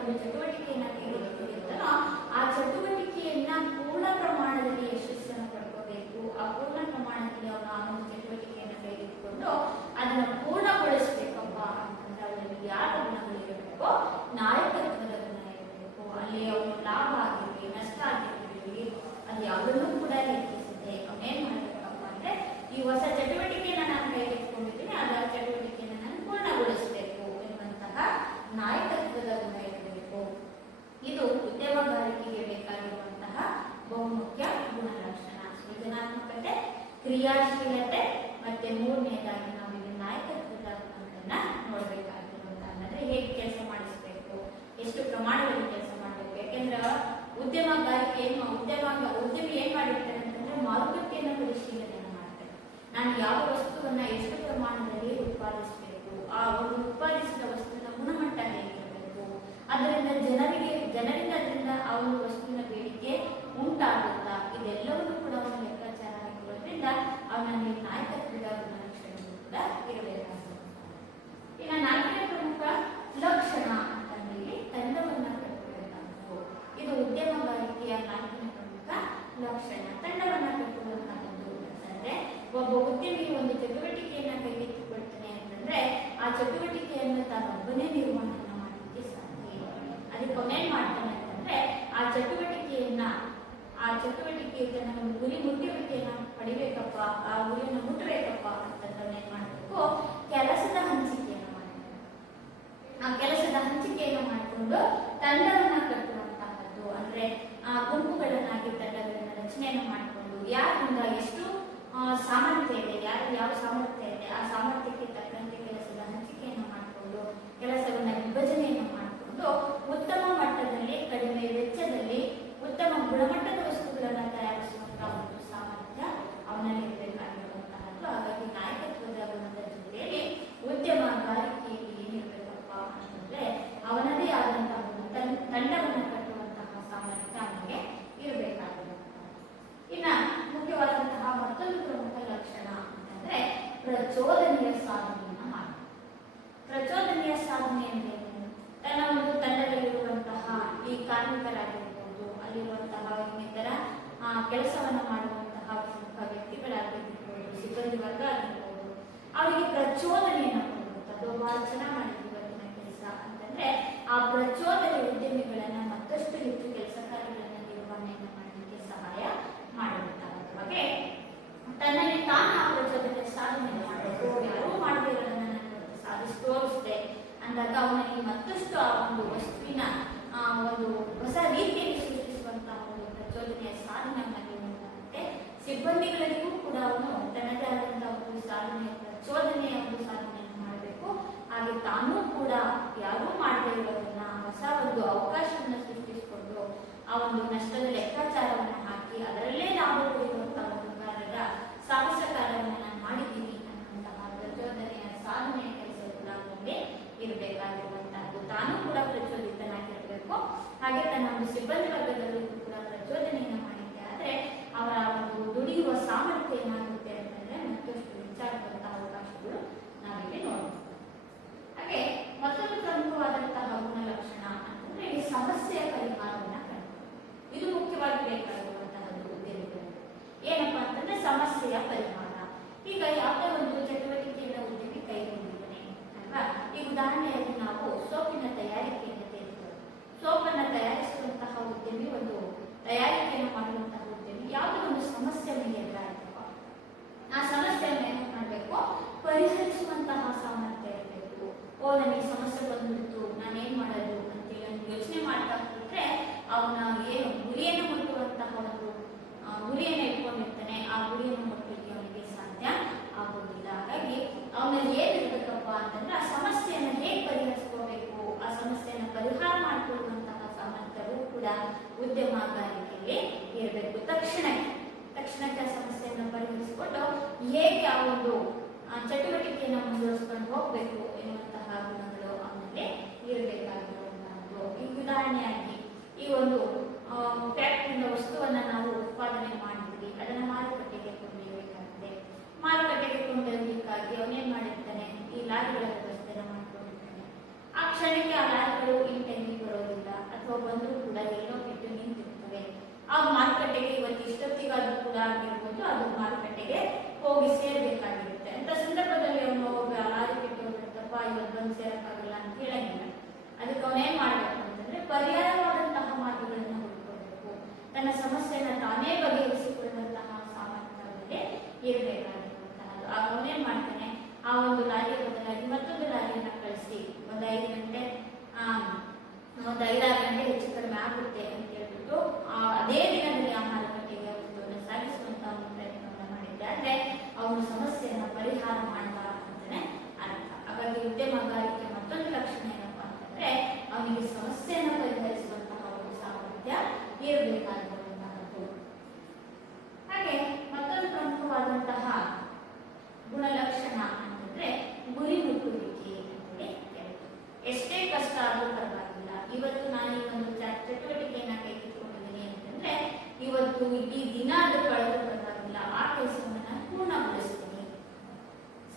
ಒಂದು ಚಟುವಟಿಕೆಯನ್ನ ಕೈಗೆತ್ತಿಕೊಂಡಿರ್ತಾನೋ ಆ ಚಟುವಟಿಕೆಯನ್ನ ಪೂರ್ಣ ಪ್ರಮಾಣದಲ್ಲಿ ಯಶಸ್ಸನ್ನು ಪಡ್ಕೋಬೇಕು. ಆ ಪೂರ್ಣ ಪ್ರಮಾಣದಲ್ಲಿ ಅವನು ಆ ಒಂದು ಚಟುವಟಿಕೆಯನ್ನ ಕೈಗೆತ್ತಿಕೊಂಡು ಅದನ್ನ ಪೂರ್ಣಗೊಳಿಸ್ಬೇಕಪ್ಪ ಅಂತಂದ್ರೆ ಅವನಲ್ಲಿ ಯಾವ ಗುಣಗಳಿರಬೇಕು? ನಾಯಕತ್ವದ ಗುಣ ಇರಬೇಕು. ಅಲ್ಲಿ ಅವನು ಲಾಭ ಆಗಿರಲಿ, ನಷ್ಟ ಆಗಿರಲಿ, ಅದು ಯಾವುದನ್ನು ಕೂಡ ಲೆಕ್ಕಿಸದೆ ಅವನೇನ್ ಮಾಡ್ಬೇಕಪ್ಪ ಅಂದ್ರೆ ಈ ಹೊಸ ಚಟುವಟಿಕೆಯನ್ನ ನಾನು ಕೈಗೆತ್ತಿಕೊಂಡಿದ್ದೀನಿ, ಅದರ ಚಟುವಟಿಕೆಯನ್ನ ನಾನು ಪೂರ್ಣಗೊಳಿಸಬೇಕು ಎನ್ನುವಂತಹ ನಾಯಕತ್ವದ ಗುಣ ಇರಬೇಕು. ಇದು ಉದ್ಯಮಗಾರಿಕೆಗೆ ಬೇಕಾಗಿರುವಂತಹ ಬಹುಮುಖ್ಯ ಗುಣಲಕ್ಷಣ. ಸೃಜನಾತ್ಮಕತೆ, ಕ್ರಿಯಾಶೀಲತೆ, ಮತ್ತೆ ಮೂರನೇದಾಗಿ ನಾವು ಇಲ್ಲಿ ನಾಯಕತ್ವದ ಗುಣಗಳನ್ನ ನೋಡ್ಬೇಕಾಗಿರುವಂತಹ ಅಂದ್ರೆ ಹೇಗೆ ಕೆಲಸ ಮಾಡಿಸ್ಬೇಕು, ಎಷ್ಟು ಪ್ರಮಾಣದಲ್ಲಿ ಕೆಲಸ ಮಾಡಬೇಕು. ಯಾಕೆಂದ್ರೆ ಉದ್ಯಮಗಾರಿಕೆ ಉದ್ಯಮಿ ಏನ್ ಮಾಡಿರ್ತಾರೆ ಅಂತಂದ್ರೆ ಮಾರುಕಟ್ಟೆಯನ್ನು ಪರಿಶೀಲನೆಯನ್ನು ಮಾಡ್ತಾರೆ. ನಾನು ಯಾವ ವಸ್ತುವನ್ನ ಎಷ್ಟು ಪ್ರಮಾಣದಲ್ಲಿ ಉತ್ಪಾದಿಸಬೇಕು, ಆ ಒಂದು ಉತ್ಪಾದಿಸಿದ ವಸ್ತುವಿನ ಗುಣಮಟ್ಟ ಹೇಗಿರಬೇಕು, ಅದರಿಂದ ಜನರಿಂದ ಅದರಿಂದ ಆ ಒಂದು ವಸ್ತುವಿನ ಬೇಡಿಕೆ ಉಂಟಾಗುತ್ತಾ, ಇದೆಲ್ಲವನ್ನೂ ಕೂಡ ಅವನು ಲೆಕ್ಕಾಚಾರ ಹಾಕಿರೋದ್ರಿಂದ ಅವನಲ್ಲಿ ನಾಯಕತ್ವದ ಗುಣಲಕ್ಷಣಗಳು ಕೂಡ ಇರಬೇಕಾಗುತ್ತೆ. ಇನ್ನು ನಾಲ್ಕನೇ ಪ್ರಮುಖ ಲಕ್ಷಣ ಅಂತಂದ್ರೆ ತಂಡವನ್ನ ಕಟ್ಟಬೇಕಾದ್ದು. ಇದು ಉದ್ಯಮಗಾರಿಕೆಯ ನಾಲ್ಕನೇ ಪ್ರಮುಖ ಲಕ್ಷಣ. ತಂಡವನ್ನ ಕಟ್ಟುವಂತಹದ್ದು ಅಂತಂದ್ರೆ ಒಬ್ಬ ಉದ್ಯಮಿ ಒಂದು ಚಟುವಟಿಕೆಯನ್ನ ಕೈಗೆತ್ತಿಕೊಳ್ತಾನೆ ಅಂತಂದ್ರೆ ಆ ಚಟುವಟಿಕೆಯನ್ನು ತಾನೊಬ್ಬನೇ ನಿರ್ವಹಣೆ ಮಾಡಲಿಕ್ಕೆ ಸಾಧ್ಯ ಇಲ್ಲ. ಅದಕ್ಕೆ ಅವನೇನ್ ಮಾಡ್ತಾನೆ ಅಂತಂದ್ರೆ ಆ ಚಟುವಟಿಕೆ ತನ್ನ ಒಂದು ಗುರಿ ಮುಟ್ಟುವಿಕೆಯನ್ನ ಪಡಿಬೇಕಪ್ಪ, ಆ ಗುರಿಯನ್ನು ಮುಟ್ಟಬೇಕಪ್ಪ ಅಂತಂದ್ರೆ ಏನ್ ಮಾಡಬೇಕು? ಕೆಲಸದ ಹಂಚಿಕೆಯನ್ನು ಮಾಡಬೇಕು. ಆ ಕೆಲಸದ ಹಂಚಿಕೆಯನ್ನು ಮಾಡಿಕೊಂಡು ತಂಡವನ್ನ ಕಟ್ಟುವಂತಹದ್ದು ಅಂದ್ರೆ ಗುಂಪುಗಳನ್ನಾಗಿ ತಂಡಗಳನ್ನ ರಚನೆಯನ್ನು ಮಾಡಿಕೊಂಡು ಯಾರಿಂದ ಎಷ್ಟು ಸಾಮರ್ಥ್ಯ ಇದೆ, ಯಾರು ಯಾವ ಸಾಮರ್ಥ್ಯ ಇದೆ ಆ ಸಾಮರ್ಥ್ಯಕ್ಕೆ ತಕ್ಕಂತೆ ಕೆಲಸದ ಹಂಚಿಕೆಯನ್ನು ಮಾಡಿಕೊಂಡು ಕೆಲಸವನ್ನ ವಿಭಜನೆಯನ್ನು ಮಾಡಿಕೊಂಡು ಉತ್ತಮ ಮಟ್ಟದಲ್ಲಿ, ಕಡಿಮೆ ವೆಚ್ಚದಲ್ಲಿ ಉತ್ತಮ ಗುಣಮಟ್ಟದ ವಸ್ತುಗಳನ್ನ ತಯಾರಿಸುವಂತಹ ಒಂದು ಸಾಮರ್ಥ್ಯ ಅವನಲ್ಲಿ ಇರಬೇಕಾಗಿರುವಂತಹದ್ದು. ಹಾಗಾಗಿ ನಾಯಕತ್ವದ ಗುಣದ ಜೊತೆಯಲ್ಲಿ ಉದ್ಯಮಗಾರಿಕೆಯಲ್ಲಿ ಏನಿರಬೇಕಪ್ಪ ಅಂತಂದ್ರೆ ಅವನದೇ ಆದಂತಹ ತಂಡವನ್ನು ಕಟ್ಟುವಂತಹ ಸಾಮರ್ಥ್ಯ ಅವನಿಗೆ ಇರಬೇಕಾಗಿರುವಂತಹ. ಇನ್ನ ಮುಖ್ಯವಾದಂತಹ ಮತ್ತೊಂದು ಪ್ರಮುಖ ಲಕ್ಷಣ ಅಂತಂದ್ರೆ ಪ್ರಚೋದನೆಯ ಸಾಧನೆಯನ್ನ ಮಾಡಿ. ಪ್ರಚೋದನೆಯ ಸಾಧನೆ ಅಂದ್ರೆ ತನ್ನ ಒಂದು ತಂಡದಲ್ಲಿರುವಂತಹ ಈ ಕಾರ್ಮಿಕರಾಗಿರ್ಬೋದು, ಅಲ್ಲಿರುವಂತಹ ಇನ್ನಿತರ ಕೆಲಸವನ್ನ ಮಾಡುವಂತಹ ಪ್ರಮುಖ ವ್ಯಕ್ತಿಗಳಾಗಿರ್ಬೋದು, ಸಿಬ್ಬಂದಿ ವರ್ಗ ಆಗಿರ್ಬೋದು, ಅವರಿಗೆ ಪ್ರಚೋದನೆಯನ್ನು ಕೊಡುವಂಥದ್ದು. ಬಹಳ ಚೆನ್ನಾಗಿ ಮಾಡಿದ್ವಿ ಇವತ್ತಿನ ಕೆಲಸ ಅಂತಂದ್ರೆ ಆ ಪ್ರಚೋದನೆ ಉದ್ಯಮಿಗಳನ್ನ ಮತ್ತಷ್ಟು ಹೆಚ್ಚು ಕೆಲಸ ಕಾರ್ಯಗಳನ್ನ ನಿರ್ವಹಣೆಯನ್ನು ಮಾಡಲಿಕ್ಕೆ ಸಹಾಯ ಮಾಡುವಂತಹದ್ದು. ಹಾಗೆ ತನ್ನಲ್ಲಿ ತಾನು ಆ ಪ್ರಚೋದನೆ ಸಾಧನೆ ಮಾಡಬೇಕು. ಯಾರೂ ಮಾಡದೇ ಇರೋದನ್ನ ನಾನು ಸಾಧಿಸಿ ತೋರಿಸಿದೆ ಅಂದಾಗ ಅವನಲ್ಲಿ ಮತ್ತಷ್ಟು ಆ ಒಂದು ವಸ್ತುವಿನ ಒಂದು ಹೊಸ ರೀತಿಯಲ್ಲಿ ಸೃಷ್ಟಿಸುವಂತಹ ಒಂದು ಪ್ರಚೋದನೆಯ ಸಾಧನೆ ಮಾಡುತ್ತೆ. ಸಿಬ್ಬಂದಿಗಳಿಗೂ ಕೂಡ ಅವನು ತನ್ನದೇ ಆದಂತಹ ಒಂದು ಸಾಧನೆಯ ಪ್ರಚೋದನೆಯ ಒಂದು ಸಾಧನೆಯನ್ನು ಮಾಡಬೇಕು. ಹಾಗೆ ತಾನೂ ಕೂಡ ಯಾರೂ ಮಾಡದೇ ಇರೋದನ್ನ ಹೊಸ ಒಂದು ಅವಕಾಶವನ್ನು ಸೃಷ್ಟಿಸಿಕೊಂಡು ಆ ಒಂದು ನಷ್ಟದ ಲೆಕ್ಕಾಚಾರವನ್ನು ಹಾಕಿ ಅದರಲ್ಲೇ ಲಾಭ ಪಡೆಯುವಂತಹ ಒಂದು ಕಾರ್ಯದ ಸಾಹಸ ಕಾರ್ಯವನ್ನು ನಾನು ಮಾಡಿದ್ದೀನಿ ಅನ್ನುವಂತಹ ಪ್ರಚೋದನೆಯ ಸಾಧನೆಯ ಕೆಲಸ ಕೂಡ ಅವನಲ್ಲಿ ಇರಬೇಕಾಗಿರುವಂತಹದ್ದು. ತಾನೂ ಕೂಡ ಪ್ರಚೋದಿತನಾಗಿರಬೇಕು. ಹಾಗೆ ತನ್ನ ಒಂದು ಸಿಬ್ಬಂದಿ ವರ್ಗದಲ್ಲೂ ಕೂಡ ಪ್ರಚೋದನೆಯನ್ನು ಮಾಡಿದ್ದೆ ಆದ್ರೆ ಅವರ ಒಂದು ದುಡಿಯುವ ಸಾಮರ್ಥ್ಯ ಏನಾಗುತ್ತೆ ಅಂತಂದ್ರೆ ಮತ್ತಷ್ಟು ಹೆಚ್ಚಾಗುವಂತಹ ಅವಕಾಶಗಳು ನಾವಿಲ್ಲಿ ನೋಡಬಹುದು. ಹಾಗೆ ಮತ್ತೊಂದು ಪ್ರಮುಖವಾದಂತಹ ಗುಣಲಕ್ಷಣ ಅಂತಂದ್ರೆ ಈ ಸಮಸ್ಯೆಯ ಪರಿಹಾರವನ್ನ ಕಂಡು. ಇದು ಮುಖ್ಯವಾಗಿ ಬೇಕಾಗಿರುವಂತಹದ್ದು ಉದ್ಯಮಿಗಳು. ಏನಪ್ಪಾ ಅಂತಂದ್ರೆ ಸಮಸ್ಯೆಯ ಪರಿಹಾರ. ಈಗ ಯಾವುದೇ ಒಂದು ಚಟುವಟಿಕೆಯನ್ನು ಉದ್ಯಮಿ ಕೈಗೊಂಡಿದ್ದಾನೆ ಅಲ್ವಾ? ಈ ಉದಾಹರಣೆಯಲ್ಲಿ ನಾವು ಸೋಪಿನ ತಯಾರಿಕೆಯನ್ನು ತೆಗೆದುಕೊಳ್ಳೋಣ. ಸೋಪನ್ನು ತಯಾರಿಸುವಂತಹ ಉದ್ಯಮಿ, ಒಂದು ತಯಾರಿಕೆಯನ್ನು ಮಾಡುವಂತಹ ಉದ್ಯಮಿ ಯಾವುದೋ ಒಂದು ಸಮಸ್ಯೆ ಮೇಲೆ ಎದುರಾಯ್ತಪ್ಪ, ಆ ಸಮಸ್ಯೆಯನ್ನು ಏನು ಮಾಡಬೇಕು? ಪರಿಹರಿಸುವಂತಹ ಸಾಮರ್ಥ್ಯ ಇರಬೇಕು. ನನಗೆ ಸಮಸ್ಯೆ ಬಂದ್ಬಿಡ್ತು, ನಾನೇನ್ ಮಾಡೋದು ಅಂತೇಳಿ ಒಂದು ಯೋಚನೆ ಮಾಡ್ತಾ ಕೂತ್ರೆ ಅವನ ಏನು ಗುರಿಯನ್ನು ಮುಟ್ಟುವಂತಹ ಒಂದು ಗುರಿಯನ್ನು ಇಟ್ಕೊಂಡಿರ್ತಾನೆ, ಆ ಗುರಿಯನ್ನು ಮುಟ್ಟಲಿಕ್ಕೆ ಅವನಿಗೆ ಸಾಧ್ಯ ಆಗೋದಿಲ್ಲ. ಹಾಗಾಗಿ ಅವನಲ್ಲಿ ಏನಿರ್ಬೇಕಪ್ಪ ಅಂತಂದ್ರೆ ಆ ಸಮಸ್ಯೆಯನ್ನು ಹೇಗೆ ಪರಿಹರಿಸ್ಕೋಬೇಕು, ಆ ಸಮಸ್ಯೆಯನ್ನು ಪರಿಹಾರ ಮಾಡಿಕೊಳ್ಳುವಂತಹ ಸಾಮರ್ಥ್ಯವೂ ಕೂಡ ಉದ್ಯಮಗಾರಿಕೆಯಲ್ಲಿ ಇರಬೇಕು. ತಕ್ಷಣಕ್ಕೆ ಆ ಸಮಸ್ಯೆಯನ್ನು ಪರಿಹರಿಸಿಕೊಂಡು ಹೇಗೆ ಆ ಒಂದು ಚಟುವಟಿಕೆಯನ್ನು ಮುಂದುವರಿಸಿಕೊಂಡು ಹೋಗ್ಬೇಕು ಎನ್ನುವಂತಹ ಗುಣಗಳು ಅವನಲ್ಲಿ ಇರಬೇಕಾಗಿರುವಂತಹದ್ದು. ಈ ಉದಾಹರಣೆಯಾಗಿ ಈ ಒಂದು ಫ್ಯಾಕ್ಟರಿಯಿಂದ ವಸ್ತುವನ್ನ ನಾವು ಉತ್ಪಾದನೆ ಮಾಡಿದ್ವಿ, ಅದನ್ನ ಮಾರುಕಟ್ಟೆಗೆ ಕೊಂಡೊಯ್ಯಬೇಕಾಗಿದೆ. ಮಾರುಕಟ್ಟೆಗೆ ಕೊಂಡೊಯ್ಯಬೇಕಾಗಿ ಅವನೇನ್ ಮಾಡಿರ್ತಾನೆ? ಈ ಲಾರಿಗಳ ವ್ಯವಸ್ಥೆನ ಮಾಡ್ಕೊಂಡಿರ್ತಾನೆ. ಆ ಕ್ಷಣಕ್ಕೆ ಆ ಲಾರಿಗಳು ಈ ಟೈಮಿಗೆ ಬರೋದಿಲ್ಲ. ಹುಲ್ಲ ಆಗಿರ್ಬೋದು ಅದು ಮಾರುಕಟ್ಟೆಗೆ ಹೋಗಿ ಸೇರ್ಬೇಕಾಗಿರುತ್ತೆ. ಅಂತ ಸಂದರ್ಭದಲ್ಲಿ ಅವನು ಲಾರಿ ಕೆಟ್ಟು ಹೋಗ್ಬಿಡ್ತಪ್ಪ, ಇವತ್ತು ಬಂದು ಸೇರಕ್ಕಾಗಲ್ಲ ಅಂತ ಹೇಳಂಗಿಲ್ಲ. ಅದಕ್ಕೆ ಅವನೇನ್ ಮಾಡ್ಬೇಕು ಅಂತಂದ್ರೆ ಪರ್ಯಾಯವಾದಂತಹ ಮಾರ್ಗಗಳನ್ನ ಹುಡ್ಕೋಬೇಕು. ತನ್ನ ಸಮಸ್ಯೆನ ತಾನೇ ಬಗೆಹರಿಸಿಕೊಳ್ಳುವಂತಹ ಸಾಮರ್ಥ್ಯದಲ್ಲಿ ಇರಬೇಕಾಗಿರುವಂತಹದ್ದು. ಆಗ ಅವನೇನ್ ಮಾಡ್ತಾನೆ, ಆ ಒಂದು ಲಾರಿಯ ಬದಲಾಗಿ ಮತ್ತೊಂದು ಲಾರಿಯನ್ನ ಕಳಿಸಿ ಒಂದು 5 ಗಂಟೆ ಒಂದು 5-6 ಗಂಟೆ ಹೆಚ್ಚು ಕಡಿಮೆ ಆಗುತ್ತೆ ಅಂತ ಹೇಳ್ಬಿಟ್ಟು ಅದೇ ದಿನದಲ್ಲಿ ಆ ಮಾರುಕಟ್ಟೆಗೆ ವಸ್ತುವನ್ನು ಸಾಗಿಸುವಂತಹ ಒಂದು ಪ್ರಯತ್ನವನ್ನು ಮಾಡಿದ್ದಾದ್ರೆ ಅವನು ಸಮಸ್ಯೆಯನ್ನ ಪರಿಹಾರ ಮಾಡ್ದ ಅಂತಾನೆ ಅರ್ಥ. ಹಾಗಾಗಿ ಉದ್ಯಮಗಾರಿಕೆ ಮತ್ತೊಂದು ಲಕ್ಷಣ ಏನಪ್ಪಾ ಅಂತಂದ್ರೆ ಅವನಿಗೆ ಸಮಸ್ಯೆಯನ್ನು ಪರಿಹರಿಸುವಂತಹ ಒಂದು ಸಾಮರ್ಥ್ಯ ಇರಬೇಕಾಗಿರುವಂತಹದ್ದು. ಹಾಗೆ ಮತ್ತೊಂದು ಪ್ರಮುಖವಾದಂತಹ ಗುಣಲಕ್ಷಣ ಅಂತಂದ್ರೆ ಗುರಿ ಮುಟ್ಟುವಿಕೆ ಅಂತೇಳಿ ಹೇಳ್ತೀವಿ. ಎಷ್ಟೇ ಕಷ್ಟ ಆದ್ರೂ ಪರವಾಗಿಲ್ಲ, ಇವತ್ತು ನಾನು ಈ ಒಂದು ಚಟುವಟಿಕೆಯನ್ನ ಕೈಗೆತ್ತಿಕೊಂಡಿದ್ದೀನಿ ಅಂತಂದ್ರೆ ಇವತ್ತು ಇಡೀ ದಿನ ಅದು ಕಳೆದು ಪರವಾಗಿಲ್ಲ, ಆ ಕೆಲಸವನ್ನು ನಾನು ಪೂರ್ಣಗೊಳಿಸ್ತೀನಿ.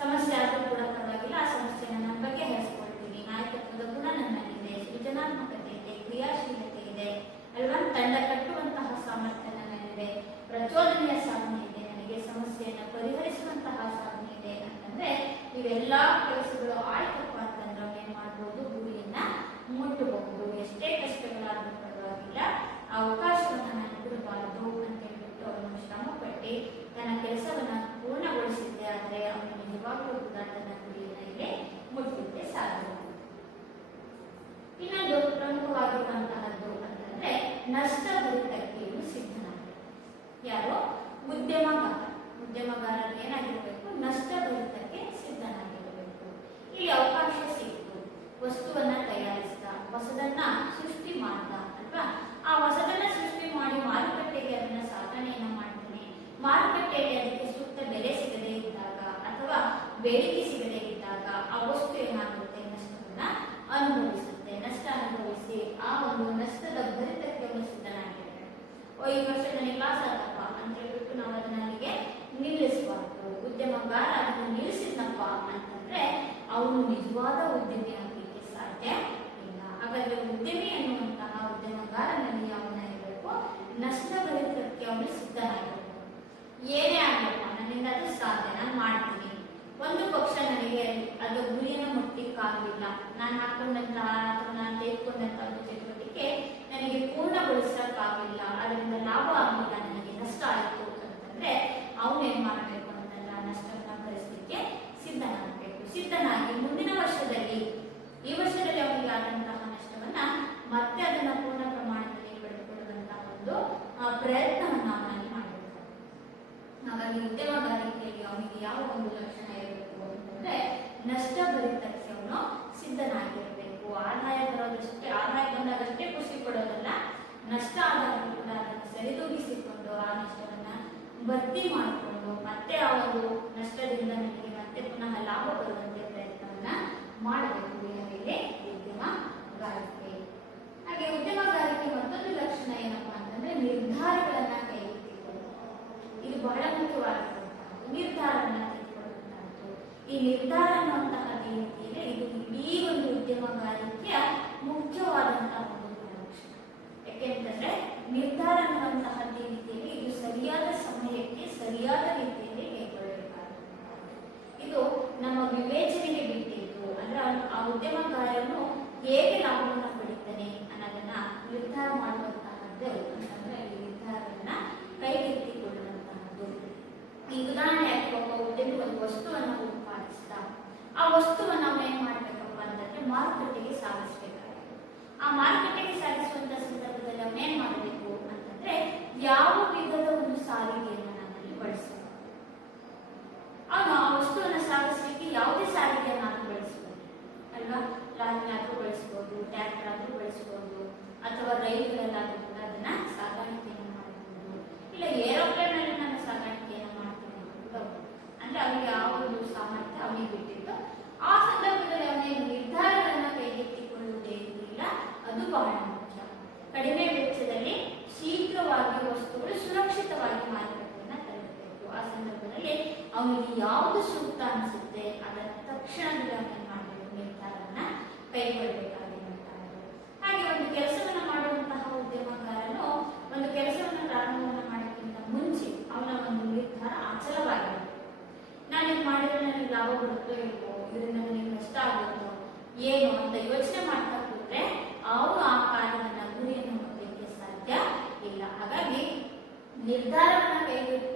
ಸಮಸ್ಯೆ ಆದ್ರೂ ಕೂಡ ಪರವಾಗಿಲ್ಲ, ಆ ಸಮಸ್ಯೆನ ನಾನು ಬಗೆಹರಿಸಿಕೊಳ್ತೀನಿ. ನಾಯಕತ್ವದ ಗುಣ ನನ್ನಲ್ಲಿದೆ, ಸೃಜನಾತ್ಮಕತೆ ಇದೆ, ಕ್ರಿಯಾಶೀಲತೆ ಇದೆ ಅಲ್ವಾ, ತಂಡ ಕಟ್ಟುವಂತಹ ಸಾಮರ್ಥ್ಯ ನನ್ನಲ್ಲಿದೆ, ಪ್ರಚೋದನೆಯ ಸಾಧನೆ ಇದೆ, ನನಗೆ ಸಮಸ್ಯೆಯನ್ನು ಪರಿಹರಿಸುವಂತಹ ಸಾಧನೆ ಇದೆ ಅಂತಂದ್ರೆ ಇವೆಲ್ಲಾ ಕೆಲಸಗಳು ಆಯ್ತಪ್ಪ ಅಂತಂದ್ರೆ ಏನ್ ಮಾಡ್ಬೋದು, ಗುರಿಯನ್ನ ಮುಟ್ಟಬಹುದು. ಎಷ್ಟೇ ಕಷ್ಟಗಳಾದ್ರೂ ಪರವಾಗಿಲ್ಲ, ಆ ಅವಕಾಶವನ್ನ ನಾನು ಬಿಡಬಾರದು ಅಂತ ಹೇಳ್ಬಿಟ್ಟು ಅವನು ಶ್ರಮ ಪಟ್ಟು ತನ್ನ ಕೆಲಸವನ್ನ ಪೂರ್ಣಗೊಳಿಸಿದ್ದೆ ಆದ್ರೆ ಅವನು ನಿಜವಾಗ್ಲೂ ಕೂಡ ತನ್ನ ಗುರಿಯನ್ನ ಇಲ್ಲಿ ಮುಟ್ಟಲಿಕ್ಕೆ ಸಾಧ್ಯ. ಇನ್ನೊಂದು ಪ್ರಮುಖವಾಗಿರುವಂತಹದ್ದು ಅಂತಂದ್ರೆ ನಷ್ಟ ಭರಿತಕ್ಕೆ ಇವನು ಸಿದ್ಧನಾಗಿರ್ಬೇಕು. ಯಾರು? ಉದ್ಯಮಗಾರರು ಏನಾಗಿರ್ಬೇಕು, ನಷ್ಟ ಭರಿತಕ್ಕೆ ಸಿದ್ಧನಾಗಿರಬೇಕು. ಇಲ್ಲಿ ಅವಕಾಶ ಸಿಕ್ತು, ವಸ್ತುವನ್ನ ತಯಾರಿಸಿದ, ಹೊಸದನ್ನ ಸೃಷ್ಟಿ ಮಾಡ್ದ ಅಲ್ವಾ, ಆ ಹೊಸದನ್ನ ಸೃಷ್ಟಿ ಮಾಡಿ ಮಾರುಕಟ್ಟೆಗೆ ಅದನ್ನ ಸಾಗಣೆಯನ್ನ ಮಾಡ್ತಾನೆ. ಮಾರುಕಟ್ಟೆಯಲ್ಲಿ ಅದಕ್ಕೆ ಸೂಕ್ತ ಬೆಲೆ ಸಿಗದೇ ಇದ್ದಾಗ ಅಥವಾ ಬೇಡಿಕೆ ಸಿಗದೇ ಇದ್ದಾಗ ಆ ವಸ್ತು ಏನಾಗುತ್ತೆ, ನಷ್ಟವನ್ನ ಅನುಭವಿಸುತ್ತೆ. ನಷ್ಟ ಅನುಭವಿಸಿ ಆ ಒಂದು ನಷ್ಟದ ಭರಿತಕ್ಕೆ ಅವನು ಸಿದ್ಧನಾಗಿರ್ಬೇಕು. ಈ ವರ್ಷ ನನಗೆ ಲಾಸ್ ಆತಪ್ಪ ಅಂತ ಹೇಳ್ಬಿಟ್ಟು ನಾವು ಅದನ್ನ ಅಲ್ಲಿಗೆ ನಿಲ್ಲಿಸಬಾರ್ದು. ಉದ್ಯಮಗಾರ ಅದನ್ನು ನಿಲ್ಲಿಸಿದ್ನಪ್ಪ ಅಂತಂದ್ರೆ ಅವನು ನಿಜವಾದ ಉದ್ಯಮಿ ಆಗಲಿಕ್ಕೆ ಸಾಧ್ಯ ಇಲ್ಲ. ಹಾಗಾದ್ರೆ ಉದ್ಯಮಿ ಅನ್ನುವಂತಹ ಉದ್ಯಮಗಾರನಲ್ಲಿ ಅವನ ಇರಬೇಕು, ನಷ್ಟ ಭರಿತಕ್ಕೆ ಅವನು ಸಿದ್ಧನಾಗಿರಬೇಕು. ಏನೇ ಆಗಲ್ಲ ನನ್ನಿಂದ ಅದು ಸಾಧ್ಯ, ನಾನು ಮಾಡ್ತೀನಿ. ಒಂದು ಪಕ್ಷ ನನಗೆ ಅದು ಗುರಿಯನ್ನು ಮುಟ್ಟಲಿಕ್ಕಾಗಲಿಲ್ಲ, ನಾನು ಹಾಕೊಂಡಂತಹ ಅಥವಾ ನಾನು ತೆಗೆದುಕೊಂಡಂತಹ ಒಂದು ಚಟುವಟಿಕೆ ನನಗೆ ಪೂರ್ಣಗೊಳಿಸಕ್ಕಾಗಲಿಲ್ಲ, ಅದರಿಂದ ಲಾಭ ಆಗಲಿಲ್ಲ, ನನಗೆ ನಷ್ಟ ಆಯಿತು ಅಂತಂದ್ರೆ ಅವನು ಏನ್ ಮಾಡಬೇಕು ಅಂತಂದ್ರೆ ಆ ನಷ್ಟವನ್ನ ಭರಿಸಲಿಕ್ಕೆ ಸಿದ್ಧನಾಗಬೇಕು. ಸಿದ್ಧನಾಗಿ ಮುಂದಿನ ವರ್ಷದಲ್ಲಿ, ಈ ವರ್ಷದಲ್ಲಿ ಅವನಿಗೆ ಆದಂತಹ ನಷ್ಟವನ್ನ ಮತ್ತೆ ಅದನ್ನ ಪೂರ್ಣ ಪ್ರಮಾಣದಲ್ಲಿ ಪಡೆದುಕೊಳ್ಳುವಂತಹ ಒಂದು ಪ್ರಯತ್ನವನ್ನ ಅವನಲ್ಲಿ ಮಾಡಬೇಕು. ಹಾಗಾಗಿ ಉದ್ಯಮಗಾರಿಕೆಯಲ್ಲಿ ಅವನಿಗೆ ಯಾವ ಒಂದು ಲಕ್ಷಣ ಇರಬೇಕು ಅಂತಂದ್ರೆ ನಷ್ಟ ಭರಿತಕ್ಕೆ ಅವನು ಸಿದ್ಧನಾಗಿರಬೇಕು. ಆದಾಯ ಬರೋದಷ್ಟೇ, ಆದಾಯ ಬಂದಾಗಷ್ಟೇ ಖುಷಿ ಪಡೋದಲ್ಲ, ನಷ್ಟ ಆದಾಗ ಕೂಡ ಅದನ್ನು ಸರಿದೂಗಿಸಿಕೊಂಡು ಆ ನಷ್ಟವನ್ನ ಭರ್ತಿ ಮಾಡಿಕೊಂಡು ಮತ್ತೆ ಆ ಒಂದು ನಷ್ಟದಿಂದ ನನಗೆ ಮತ್ತೆ ಪುನಃ ಲಾಭ ಬರುವಂತೆ ಪ್ರಯತ್ನವನ್ನ ಮಾಡಬೇಕು. ಇಲ್ಲಿ ಉದ್ಯಮಗಾರಿಕೆ. ಹಾಗೆ ಉದ್ಯಮಗಾರಿಕೆ ಮತ್ತೊಂದು ಲಕ್ಷಣ ಏನಪ್ಪಾ ಅಂತಂದ್ರೆ ನಿರ್ಧಾರಗಳನ್ನ ಕೈಗೆತ್ತಿಕೊಳ್ಳುವುದು. ಇದು ಬಹಳ ಮುಖ್ಯವಾಗಿರುವಂತಹದ್ದು, ನಿರ್ಧಾರವನ್ನ ತೆಗೆದುಕೊಳ್ಳುವಂತಹದ್ದು. ಈ ನಿರ್ಧಾರ ಅನ್ನುವಂತಹ ರೀತಿಯಲ್ಲಿ ಇದು ಇಡೀ ಒಂದು ಉದ್ಯಮಗಾರಿಕೆಯ ಮುಖ್ಯವಾದಂತಹ ಒಂದು ಗುಣಲಕ್ಷಣ. ಯಾಕೆಂತಂದ್ರೆ ನಿರ್ಧಾರ ಅನ್ನುವಂತಹ ರೀತಿಯಲ್ಲಿ ಇದು ಸರಿಯಾದ ಸಮಯಕ್ಕೆ ಸರಿಯಾದ ರೀತಿಯಲ್ಲಿ ಕೈಗೊಳ್ಳಬೇಕಾಗುತ್ತದೆ. ಇದು ನಮ್ಮ ವಿವೇಚನೆಗೆ ಬಿಟ್ಟಿದ್ದು. ಅಂದ್ರೆ ಆ ಉದ್ಯಮಗಾರನು ಹೇಗೆ ಲಾಭವನ್ನು ಪಡಿತಾನೆ ಅನ್ನೋದನ್ನ ನಿರ್ಧಾರ ಮಾಡುವಂತಹದ್ದು ಅಂತಂದ್ರೆ ಈ ನಿರ್ಧಾರವನ್ನ ಕೈಗೆತ್ತಿಕೊಳ್ಳುವಂತಹದ್ದು. ಈ ಉದಾಹರಣೆಯಾಗಿ ಒಬ್ಬ ಉದ್ಯಮಿ ಒಂದು ವಸ್ತುವನ್ನು ಉತ್ಪಾದಿಸಿದ, ಆ ವಸ್ತುವನ್ನು ನಾವು ಏನ್ ಮಾಡ್ಬೇಕಪ್ಪ ಅಂತಂದ್ರೆ ಮಾರುಕಟ್ಟೆಗೆ ಸಾಗಿಸಬೇಕಾಗುತ್ತೆ. ಆ ಮಾರುಕಟ್ಟೆಗೆ ಸಾಗಿಸುವಂತ ಸಂದರ್ಭದಲ್ಲಿ ಅವನೇನ್ ಮಾಡಬೇಕು ಅಂತಂದ್ರೆ ಯಾವ ವಿಧದ ಒಂದು ಸಾರಿಗೆಯನ್ನು ನಾನಲ್ಲಿ ಬಳಸಬೇಕು. ಅವನು ಆ ವಸ್ತುವನ್ನು ಸಾಗಿಸಲಿಕ್ಕೆ ಯಾವುದೇ ಸಾರಿಗೆಯನ್ನು ಬಳಸಬಹುದು ಅಲ್ವಾ, ಲಾರಿನಾದ್ರೂ ಬಳಸಬಹುದು, ಟ್ರ್ಯಾಕ್ಟರ್ ಆದ್ರೂ ಬಳಸಬಹುದು, ಅಥವಾ ರೈಲುಗಳಲ್ಲಾದ್ರೂ ಕೂಡ ಅದನ್ನ ಸಾಗಾಣಿಕೆಯನ್ನು ಮಾಡಬಹುದು, ಇಲ್ಲ ಏರೋಪ್ಲೇನ್ ಅಲ್ಲಿ ನಾನು ಸಾಗಾಣಿಕೆಯನ್ನು ಮಾಡ್ತೀನಿ ಕೂಡ. ಅಂದ್ರೆ ಅವನಿಗೆ ಆ ಒಂದು ಸಾಮರ್ಥ್ಯ ಅವನಿಗೆ ಬಿಟ್ಟಿದ್ದು. ಆ ಸಂದರ್ಭದಲ್ಲಿ ಅವನೇನು ನಿರ್ಧಾರಗಳನ್ನ ಕೈಗೆತ್ತಿಕೊಳ್ಳುವುದೇ ಇಲ್ಲ, ಅದು ಬಹಳ ಮುಖ್ಯ. ಕಡಿಮೆ ವೆಚ್ಚದಲ್ಲಿ ಶೀಘ್ರವಾಗಿ ವಸ್ತುಗಳು ಸುರಕ್ಷಿತವಾಗಿ ಮಾರುಕಟ್ಟೆಯನ್ನ ತಲುಪಬೇಕು. ಆ ಸಂದರ್ಭದಲ್ಲಿ ಅವನಿಗೆ ಯಾವುದು ಸೂಕ್ತ ಅನಿಸುತ್ತೆ ಅದರ ತಕ್ಷಣದಲ್ಲಿ ಅವನೇನ್ ಮಾಡಬೇಕು, ನಿರ್ಧಾರವನ್ನ ಕೈಗೊಳ್ಳಬೇಕಾಗಿರುವಂತಹದ್ದು. ಹಾಗೆ ಒಂದು ಕೆಲಸವನ್ನ ಮಾಡುವಂತಹ ಉದ್ಯಮಗಾರನು ಒಂದು ಕೆಲಸವನ್ನ ಪ್ರಾರಂಭವನ್ನ ಮಾಡೋಕ್ಕಿಂತ ಮುಂಚೆ ಅವನ ಏನು ಅಂತ ಯೋಚನೆ ಮಾಡ್ತಾ ಕೂತ್ರೆ ಅವರು ಆ ಕಾರ್ಯವನ್ನ ಗುರಿಯನ್ನು ಮುಟ್ಟಲಿಕ್ಕೆ ಸಾಧ್ಯ ಇಲ್ಲ. ಹಾಗಾಗಿ ನಿರ್ಧಾರವನ್ನ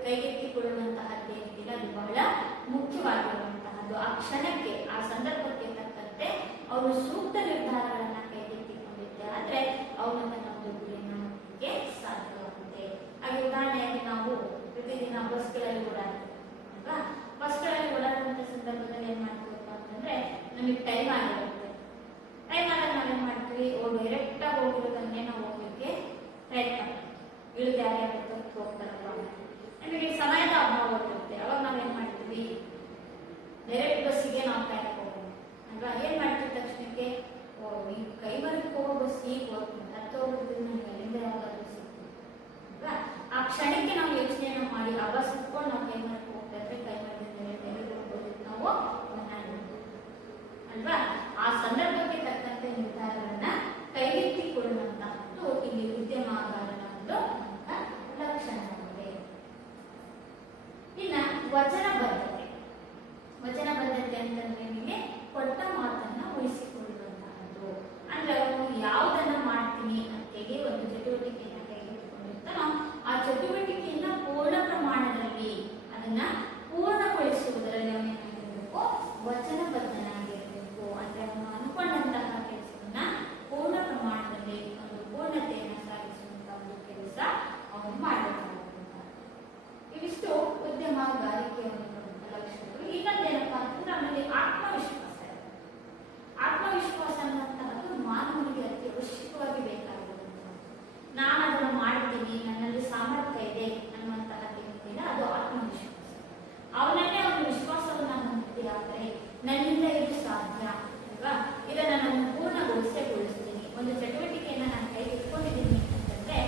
ಕೈಗೆತ್ತಿಕೊಳ್ಳುವಂತಹದ್ದೇನಿದೆ ಅದು ಬಹಳ ಮುಖ್ಯವಾಗಿರುವಂತಹದ್ದು. ಆ ಕ್ಷಣಕ್ಕೆ ಆ ಸಂದರ್ಭಕ್ಕೆ ತಕ್ಕಂತೆ ಅವರು ಸೂಕ್ತ ನಿರ್ಧಾರಗಳನ್ನ ಕೈಗೆತ್ತಿಕೊಂಡಿದ್ದೆ ಆದ್ರೆ ಅವರು ತನ್ನ ಒಂದು ಗುರಿಯನ್ನು ಮುಟ್ಟಲಿಕ್ಕೆ ಸಾಧ್ಯವಾಗುತ್ತೆ. ಹಾಗೆ ಉದಾಹರಣೆಯಾಗಿ ನಾವು ಪ್ರತಿದಿನ ಬಸ್ಗಳಲ್ಲಿ ಓಡಾಡ್ತೀವಿ ಅಲ್ವಾ? ಬಸ್ಗಳಲ್ಲಿ ಓಡಾಡುವಂತ ಸಂದರ್ಭದಲ್ಲಿ ಏನ್ ಮಾಡ್ಬೇಕು ಅಂತಂದ್ರೆ ನಮಗೆ ಟೈಮ್ ಆಗಿರುತ್ತೆ. ಟೈಮ್ ಆದಾಗ ನಾವೇನ್ ಮಾಡ್ತೀವಿ, ಡೈರೆಕ್ಟ್ ಆಗಿ ಹೋಗಿರೋದನ್ನೇ ನಾವು ಹೋಗ್ಲಿಕ್ಕೆ ಪ್ರಯತ್ನ ಮಾಡ್ತೀವಿ. ಇಳಿದು ಯಾರ್ಯಾರು ಹೋಗ್ತಾರಲ್ವ, ನಮಗೆ ಸಮಯದ ಅಭಾವ ಇರುತ್ತೆ. ಅವಾಗ ನಾವೇನ್ ಮಾಡ್ತೀವಿ, ಡೈರೆಕ್ಟ್ ಬಸ್ಸಿಗೆ ನಾವು ಕಾಯಕ್ಕೆ ಹೋಗೋಣ ಅಲ್ವಾ? ಏನ್ ಮಾಡ್ತೀವಿ ತಕ್ಷಣಕ್ಕೆ, ಈ ಕೈಮರಕ್ಕೆ ಹೋಗೋ ಬಸ್ ಈಗ ಹೋಗ್ತೀನಿ, ಹತ್ತು ಹೋಗೋದ್ರಿಂದ ನನಗೆ ಅಲ್ಲಿಂದ ಯಾವಾಗಾದ್ರೂ ಸಿಗ್ತೀವಿ ಅಲ್ವಾ? ಆ ಕ್ಷಣಕ್ಕೆ ನಾವು ಯೋಚನೆಯನ್ನು ಮಾಡಿ ಆ ಬಸ್ ಕುತ್ಕೊಂಡು ನಾವು ಕೈಮರಕ್ಕೆ ಹೋಗ್ತಾ ಇದ್ರೆ ಕೈಮರದಿಂದ ನಾವು ಅಲ್ವಾ? ಆ ಸಂದರ್ಭಕ್ಕೆ ತಕ್ಕಂತೆ ನಿರ್ಧಾರಗಳನ್ನ ಕೈಗೆತ್ತಿಕೊಳ್ಳುವಂತಹದ್ದು ಇಲ್ಲಿ ಉದ್ಯಮಗಾರನ ಒಂದು ಲಕ್ಷಣವಾಗಿದೆ. ಇನ್ನ ವಚನಬದ್ಧತೆ. ವಚನಬದ್ಧತೆ ಅಂತಂದ್ರೆ ನಿಮಗೆ ಕೊಟ್ಟ ಮಾತನ್ನ ಉಳಿಸಿಕೊಳ್ಳುವಂತಹದ್ದು. ಅಂದ್ರೆ ಅವನು ಯಾವುದನ್ನ ಮಾಡ್ತೀನಿ ಅಂತೇಳಿ ಒಂದು ಚಟುವಟಿಕೆಯನ್ನ ಕೈಗೆತ್ತಿಕೊಂಡಿರ್ತಾನೋ ಆ ಚಟುವಟಿಕೆಯನ್ನ ಪೂರ್ಣ ಪ್ರಮಾಣದಲ್ಲಿ ಅದನ್ನ ಪೂರ್ಣಗೊಳಿಸುವುದರಲ್ಲಿ ಅವನೇನಾಗಿರ್ಬೇಕು, ವಚನಬದ್ಧನಾಗಿರ್ಬೇಕು. ಅಂದ್ರೆ ಅವನು ಅನ್ಕೊಂಡಂತಹ ಕೆಲಸವನ್ನ ಪೂರ್ಣ ಪ್ರಮಾಣದಲ್ಲಿ ಒಂದು ಪೂರ್ಣತೆಯನ್ನು ಸಾಧಿಸುವಂತಹ ಒಂದು ಕೆಲಸ ಅವನು ಮಾಡಬೇಕಾಗುತ್ತದೆ. ಇವಿಷ್ಟು ಉದ್ಯಮಗಾರಿಕೆಯ ಲಕ್ಷಣಗಳು. ಇನ್ನೊಂದೇನಪ್ಪಾ ಅಂತಂದ್ರೆ ಆಮೇಲೆ ಆತ್ಮವಿಶ್ವಾಸ. ಆತ್ಮವಿಶ್ವಾಸ ಅನ್ನುವಂತಹದ್ದು ಮಾನವನಿಗೆ ಅತಿ ಅವಶ್ಯಕವಾಗಿ ಬೇಕಾಗಿರುವಂತಹ. ನಾನು ಅದನ್ನು ಮಾಡ್ತೀನಿ, ನನ್ನಲ್ಲಿ ಸಾಮರ್ಥ್ಯ ಇದೆ ಅನ್ನುವಂತಹದ್ದೇನಿಲ್ಲ, ಅದು ಆತ್ಮವಿಶ್ವಾಸ. ಅವನಲ್ಲೇ ಅವನ ವಿಶ್ವಾಸವನ್ನ ಹೊಂದಿದೆ. ಆದರೆ ನನ್ನಿಂದ ಇದು ಸಾಧ್ಯ ಅಲ್ವಾ, ಇದನ್ನ ನಾನು ಪೂರ್ಣಗೊಳಿಸ್ತೀನಿ. ಒಂದು ಚಟುವಟಿಕೆಯನ್ನ ನಾನು ಕೈಗೆ ಇಟ್ಕೊಂಡಿದ್ದೀನಿ ಅಂತಂದ್ರೆ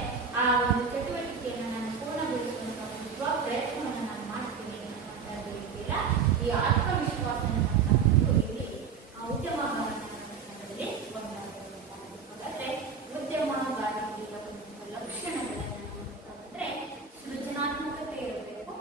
ಆ ಒಂದು ಚಟುವಟಿಕೆಯನ್ನ ನಾನು ಪೂರ್ಣಗೊಳಿಸುವಂತ ಒಂದು ಪ್ರಯತ್ನವನ್ನು ನಾನು ಮಾಡ್ತೀನಿ ಅನ್ನುವಂಥದ್ದು ಇದೆಯಲ್ಲ, ಈ ಆತ್ಮವಿಶ್ವಾಸ ಅನ್ನುವಂಥದ್ದು ಇಲ್ಲಿ ಉದ್ಯಮಗಾರನಲ್ಲಿ ಒಂದಾಗಿರುವಂತಹದ್ದು. ಹಾಗಾದ್ರೆ ಉದ್ಯಮಗಾರಿಕೆಯ ಒಂದು ಲಕ್ಷಣಗಳನ್ನು ನೋಡೋದಾದ್ರೆ ಸೃಜನಾತ್ಮಕತೆ ಇರಬೇಕು,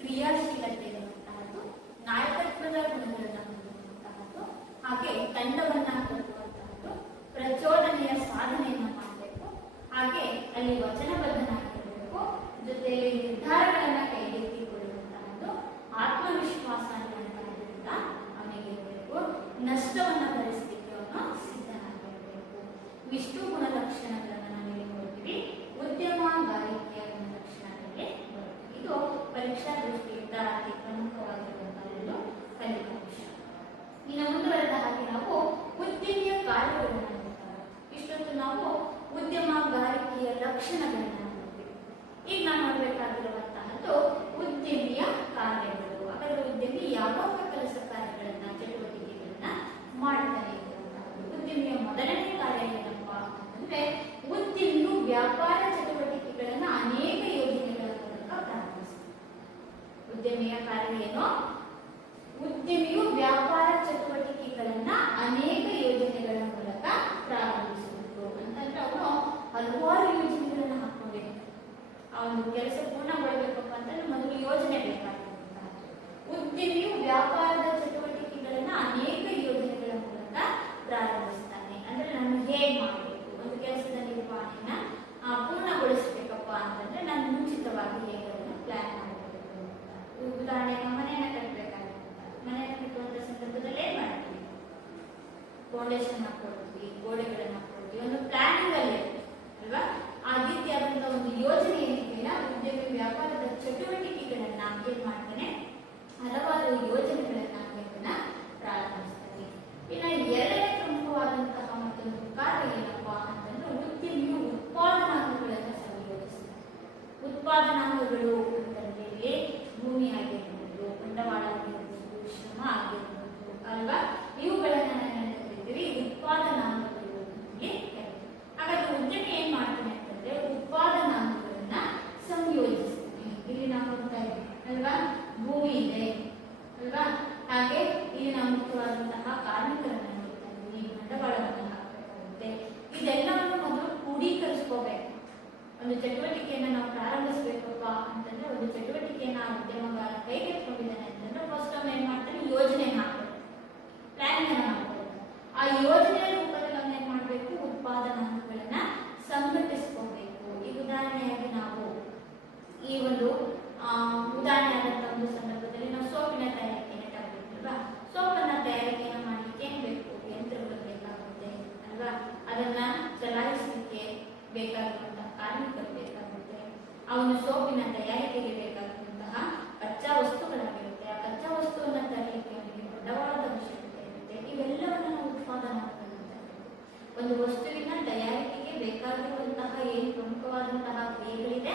ಕ್ರಿಯಾಶೀಲತೆ ಇರುವಂತಹದ್ದು, ನಾಯಕತ್ವದ ಗುಣಗಳನ್ನು ಹೊಂದಿರುವಂತಹದ್ದು, ಹಾಗೆ ತಂಡವನ್ನ ಕಟ್ಟುವಂತಹದ್ದು, ಪ್ರಚೋದನೆಯ ಸಾಧನೆಯನ್ನ ಮಾಡಬೇಕು, ಹಾಗೆ ಅಲ್ಲಿ ವಚನಬದ್ಧನಾಗಿರಬೇಕು, ಜೊತೆಯಲ್ಲಿ ನಿರ್ಧಾರಗಳನ್ನ ಕೈಗೆತ್ತಿಕೊಳ್ಳುವಂತಹದ್ದು, ಆತ್ಮವಿಶ್ವಾಸ ಅನ್ನುವಂತಹದ್ರಿಂದ ಅವನಿಗೆ ಇರಬೇಕು, ನಷ್ಟವನ್ನ ಭರಿಸಲಿಕ್ಕೆ ಅವನು ಸಿದ್ಧನಾಗಿರಬೇಕು. ಇಷ್ಟು ಗುಣಲಕ್ಷಣಗಳನ್ನ ನಾವಿಲ್ಲಿ ನೋಡ್ತೀವಿ ಉದ್ಯಮಗಾರಿಕೆಯ ಗುಣಲಕ್ಷಣಗಳಿಗೆ ನೋಡ್ತೀವಿ. ಇದು ಪರೀಕ್ಷಾ ದೃಷ್ಟಿಯಿಂದ ಅತಿ ಪ್ರಮುಖವಾಗಿರುವಂತಹ ಒಂದು ಫಲಿತಾಂಶ. ಇನ್ನು ಮುಂದುವರೆದ ಹಾಗೆ ನಾವು ಉದ್ಯಮಿಯ ಕಾರ್ಯಗಳನ್ನು ನೋಡ್ತಾರೆ. ಇಷ್ಟೊತ್ತು ನಾವು ಉದ್ಯಮಗಾರಿಕೆಯ ಲಕ್ಷಣಗಳನ್ನ ನೋಡ್ತೀವಿ. ಈಗ ನಾವು ನೋಡ್ಬೇಕಾಗಿರುವಂತಹದ್ದು ಉದ್ಯಮಿಯ ಕಾರ್ಯಗಳು. ಹಾಗಾದ್ರೆ ಉದ್ಯಮಿ ಯಾವಾಗ ಕೆಲಸ ಕಾರ್ಯಗಳನ್ನ ಚಟುವಟಿಕೆಗಳನ್ನ ಮಾಡ್ತಾನೆ ಇರುವಂತಹದ್ದು. ಉದ್ಯಮಿಯ ಮೊದಲನೇ ಕಾರ್ಯ ಏನಪ್ಪಾ ಅಂತಂದ್ರೆ ಉದ್ಯಮಿಯು ವ್ಯಾಪಾರ ಚಟುವಟಿಕೆಗಳನ್ನ ಅನೇಕ ಯೋಜನೆಗಳ ಮೂಲಕ ಪ್ರಾರಂಭಿಸ್ತಾನೆ. ಉದ್ಯಮಿಯ ಕಾರ್ಯ ಏನು? ಉದ್ಯಮಿಯು ವ್ಯಾಪಾರ ಚಟುವಟಿಕೆಗಳನ್ನ ಅನೇಕ ಯೋಜನೆಗಳ ಮೂಲಕ ಪ್ರಾರಂಭಿಸುವುದು ಅಂತಂದ್ರೆ ಅವನು ಹಲವಾರು ಯೋಜನೆಗಳನ್ನ ಹಾಕೊಂಡಿರ್ತಾನೆ. ಆ ಒಂದು ಕೆಲಸ ಪೂರ್ಣಗೊಳ್ಳಬೇಕಪ್ಪ ಅಂತಂದ್ರೆ ಮೊದಲು ಯೋಜನೆ ಬೇಕಾಗಿರುವಂತಹ. ಉದ್ಯಮಿಯು ವ್ಯಾಪಾರದ ಚಟುವಟಿಕೆಗಳನ್ನ ಅನೇಕ ಯೋಜನೆಗಳ ಮೂಲಕ ಪ್ರಾರಂಭಿಸ್ತಾನೆ. ಅಂದ್ರೆ ನಾನು ಹೇಗೆ ಮಾಡಬೇಕು, ಒಂದು ಕೆಲಸದ ನಿರ್ವಹಣೆಯನ್ನ ಪೂರ್ಣಗೊಳಿಸಬೇಕಪ್ಪ ಅಂತಂದ್ರೆ ನಾನು ಮುಂಚಿತವಾಗಿ ಹೇಗೆ ಅದನ್ನ ಪ್ಲಾನ್ ಮಾಡಬೇಕು. ಉದಾಹರಣೆಗೆ ಮನೆಯನ್ನ ಕಟ್ಟಬೇಕಾಗಿರುತ್ತೆ. ಮನೆಯನ್ನ ಕಟ್ಟುವಂತ ಸಂದರ್ಭದಲ್ಲಿ ಏನ್ ಮಾಡ್ತೀವಿ, ಫೌಂಡೇಶನ್ ಹಾಕೊಳ್ತೀವಿ, ಗೋಡೆಗಳನ್ನ ಹಾಕೊಳ್ತೀವಿ, ಒಂದು ಪ್ಲಾನಿಂಗ್ ಅಲ್ಲಿ ಅಲ್ವಾ. ಆ ರೀತಿಯಾದಂತಹ ಒಂದು ಯೋಜನೆ ಏನಿದೆಯಲ್ಲ, ಉದ್ಯಮಿ ವ್ಯಾಪಾರದ ಚಟುವಟಿಕೆಗಳನ್ನ ಏನ್ ಮಾಡ್ತಾನೆ, ಹಲವಾರು ಯೋಜನೆಗಳನ್ನ ಅದನ್ನ ಪ್ರಾರಂಭಿಸ್ತಾನೆ. ಇನ್ನು ಎರಡನೇ ಪ್ರಮುಖವಾದಂತಹ ಮತ್ತೊಂದು ಕಾರ್ಯ ಏನಪ್ಪಾ ಅಂತಂದ್ರೆ ಉದ್ಯಮಿಯು ಉತ್ಪಾದನಾಂಗಗಳನ್ನು ಸಂಯೋಜಿಸ್ತಾನೆ. ಉತ್ಪಾದನಾಂಗಗಳು ಅಂತಂದ್ರೆ ಭೂಮಿ ಆಗಿರ್ಬೋದು, ಬಂಡವಾಳ ಆಗಿರ್ಬೋದು, ಶ್ರಮ ಆಗಿರ್ಬೋದು ಅಲ್ವಾ, ಇವುಗಳನ್ನ ನಾನು ಕರಿತೀವಿ ಉತ್ಪಾದನಾಂಗಗಳು ಅಂತೇಳಿ ಕರಿತೀವಿ. ಹಾಗಾದ್ರೆ ಉದ್ಯಮಿ ಏನ್ ಮಾಡ್ತಾನೆ ಅಂತಂದ್ರೆ ಉತ್ಪಾದನಾಂಗಗಳನ್ನ ಸಂಯೋಜಿಸ್ತಾನೆ. ಇಲ್ಲಿ ನಾವು ನೋಡ್ತಾ ಇದ್ದೀವಿ ಅಲ್ವಾ, ಭೂಮಿ ಇದೆ ಅಲ್ವಾ, ಹಾಗೆ ಇಲ್ಲಿ ನಾವು ಮುಖ್ಯವಾದಂತಹ ಕಾರ್ಮಿಕರನ್ನ ನೋಡ್ತಾ ಇದ್ದೀವಿ, ಬಂಡವಾಳವನ್ನು ಹಾಕಬೇಕಾಗುತ್ತೆ. ಇದೆಲ್ಲವನ್ನು ಮೊದಲು ಕ್ರೋಢೀಕರಿಸ್ಕೋಬೇಕು. ಒಂದು ಚಟುವಟಿಕೆಯನ್ನ ನಾವು ಪ್ರಾರಂಭಿಸಬೇಕಪ್ಪ ಅಂತಂದ್ರೆ, ಒಂದು ಚಟುವಟಿಕೆಯನ್ನ ಉದ್ಯಮಗಾರ ಕೈಗೆತ್ತಿಕೊಂಡಿದ್ದಾನೆ ಅಂತಂದ್ರೆ ಫಸ್ಟ್ ಅವನು ಏನ್ ಮಾಡ್ತಾನೆ, ಯೋಜನೆ ಹಾಕ್ಬೇಕು. ಅವನು ಸೋಪಿನ ತಯಾರಿಕೆಗೆ ಬೇಕಾದಂತಹ ಕಚ್ಚಾ ವಸ್ತುಗಳಾಗಿರುತ್ತೆ. ಆ ಕಚ್ಚಾ ವಸ್ತುವನ್ನು ತರಲಿಕ್ಕೆ ಅವನಿಗೆ ಬಂಡವಾಳದ ಅವಶ್ಯಕತೆ ಇರುತ್ತೆ. ಇವೆಲ್ಲವನ್ನು ನಾವು ಉತ್ಪಾದನಾ ಒಂದು ವಸ್ತುವಿನ ತಯಾರಿಕೆಗೆ ಬೇಕಾಗಿರುವಂತಹ ಏನು ಪ್ರಮುಖವಾದಂತಹ ಕ್ರಿಯೆಗಳಿದೆ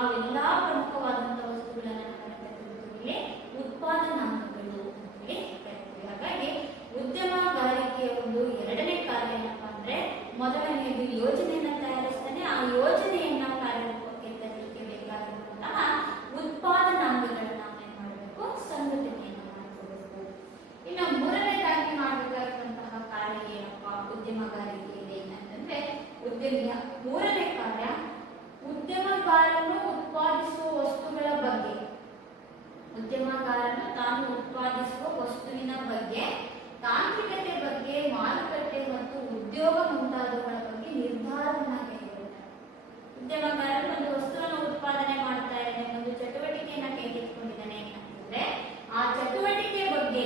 ಅವೆಲ್ಲ ಪ್ರಮುಖವಾದಂತಹ ವಸ್ತುಗಳನ್ನು ಇಲ್ಲಿ ಉತ್ಪಾದನಾಂಗಗಳು ಅಂತ ಹೇಳಿ ಕರೀತೀವಿ. ಹಾಗಾಗಿ ಉದ್ಯಮಗಾರಿಕೆಯ ಒಂದು ಎರಡನೇ ಕಾರ್ಯ ಏನಪ್ಪಾ ಅಂದ್ರೆ, ಮೊದಲನೆಯದು ಯೋಜನೆಯನ್ನ ತಯಾರಿಸ್ತಾನೆ, ಆ ಯೋಜನೆಯನ್ನ ಕಾರ್ಯರೂಪಕ್ಕೆ ತರಲಿಕ್ಕೆ ಬೇಕಾಗಿರುವಂತಹ ಉತ್ಪಾದನಾಂಗಗಳನ್ನ ಏನ್ ಮಾಡಬೇಕು, ಸಂಘಟನೆಯನ್ನ ಮಾಡ್ಕೋಬೇಕು. ಇನ್ನು ಮೂರನೇದಾಗಿ ಮಾಡಬೇಕಾಗಿರುವಂತಹ ಕಾರ್ಯ ಏನಪ್ಪಾ ಉದ್ಯಮಗಾರಿಕೆಯಲ್ಲಿ ಅಂತಂದ್ರೆ, ಉದ್ಯಮಿಯ ಮೂರನೇ ಕಾರ್ಯ ಉದ್ಯಮಗಾರನು ಉತ್ಪಾದಿಸುವ ವಸ್ತುಗಳ ಬಗ್ಗೆ, ಉದ್ಯಮಗಾರನು ತಾನು ಉತ್ಪಾದಿಸುವ ವಸ್ತುವಿನ ಬಗ್ಗೆ, ತಾಂತ್ರಿಕತೆ ಬಗ್ಗೆ, ಮಾರುಕಟ್ಟೆ ಮತ್ತು ಉದ್ಯೋಗ ಮುಂತಾದವುಗಳ ಬಗ್ಗೆ ನಿರ್ಧಾರವನ್ನ ಕೈಗೊಳ್ಳುತ್ತಾರೆ. ಉದ್ಯಮಗಾರನು ಒಂದು ವಸ್ತುವನ್ನು ಉತ್ಪಾದನೆ ಮಾಡ್ತಾ ಇದ್ದಾನೆ, ಒಂದು ಚಟುವಟಿಕೆಯನ್ನ ಕೈಗೆತ್ತಿಕೊಂಡಿದ್ದಾನೆ ಅಂತಂದ್ರೆ ಆ ಚಟುವಟಿಕೆ ಬಗ್ಗೆ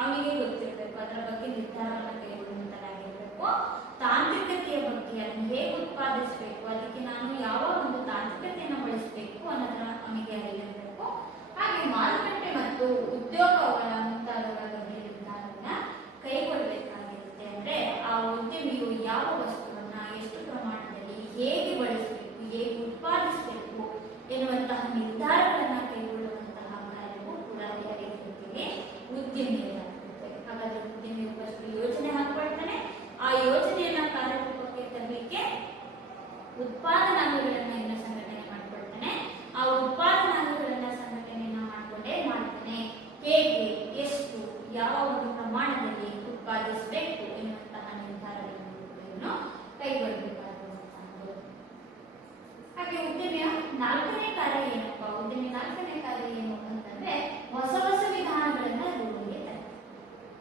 ಅವನಿಗೆ ಗೊತ್ತಿರಬೇಕು, ಅದರ ಬಗ್ಗೆ ನಿರ್ಧಾರವನ್ನ ಕೈಗೊಳ್ಳುವಂತರಾಗಿರ್ಬೇಕು. ತಾಂತ್ರಿಕತೆಯ ಬಗ್ಗೆ ಅದನ್ನು ಹೇಗೆ ಉತ್ಪಾದಿಸಬೇಕು, ಅದಕ್ಕೆ ನಾನು ಯಾವ ಒಂದು ತಾಂತ್ರಿಕತೆಯನ್ನು ಬಳಸಬೇಕು ಅನ್ನೋದನ್ನ ಅವನಿಗೆ ಅರಿವಿರಬೇಕು. ಹಾಗೆ ಮಾರುಕಟ್ಟೆ ಮತ್ತು ಉದ್ಯೋಗಗಳ ಮುಂತಾದವುಗಳ ಬಗ್ಗೆ ನಿರ್ಧಾರವನ್ನ ಕೈಗೊಳ್ಳಬೇಕಾಗಿರುತ್ತೆ. ಅಂದ್ರೆ ಆ ಉದ್ಯಮಿಯು ಯಾವ ವಸ್ತುವನ್ನ ಎಷ್ಟು ಪ್ರಮಾಣದಲ್ಲಿ ಹೇಗೆ ಬಳಸಬೇಕು, ಹೇಗೆ ಉತ್ಪಾದಿಸಬೇಕು ಎನ್ನುವಂತಹ ನಿರ್ಧಾರಗಳನ್ನ ಕೈಗೊಳ್ಳುವಂತಹ ಕಾರ್ಯವು ಕೂಡ ಯಾರಿಗಿರುತ್ತದೆ, ಉದ್ಯಮಿಯಾಗಿರುತ್ತೆ. ಹಾಗಾದ್ರೆ ಉದ್ಯಮಿಯು ಫಸ್ಟ್ ಯೋಜನೆ ಹಾಕೊಳ್ತಾನೆ, ಆ ಯೋಜನೆಯನ್ನ ಕಾರ್ಯರೂಪಕ್ಕೆ ತರಲಿಕ್ಕೆ ಉತ್ಪಾದನಾಂಗಗಳನ್ನ ಇನ್ನ ಸಂಘಟನೆ ಮಾಡ್ಕೊಳ್ತಾನೆ. ಆ ಉತ್ಪಾದನಾಂಗಗಳನ್ನ ಸಂಘಟನೆಯನ್ನ ಮಾಡ್ಕೊಂಡೇ ಮಾಡ್ತಾನೆ ಹೇಗೆ, ಎಷ್ಟು, ಯಾವ ಒಂದು ಪ್ರಮಾಣದಲ್ಲಿ ಉತ್ಪಾದಿಸಬೇಕು ಎನ್ನುವಂತಹ ನಿರ್ಧಾರಗಳನ್ನು ಕೈಗೊಳ್ಳಬೇಕಾಗುವಂತಹದ್ದು. ಹಾಗೆ ಉದ್ಯಮಿಯ ನಾಲ್ಕನೇ ಕಾರ್ಯ ಏನಪ್ಪಾ, ಉದ್ಯಮಿ ನಾಲ್ಕನೇ ಕಾರ್ಯ ಏನು ಅಂತಂದ್ರೆ ಹೊಸ ಹೊಸ ವಿಧಾನಗಳನ್ನ ರೂಢಿಗೆ ತರ್ತಾರೆ.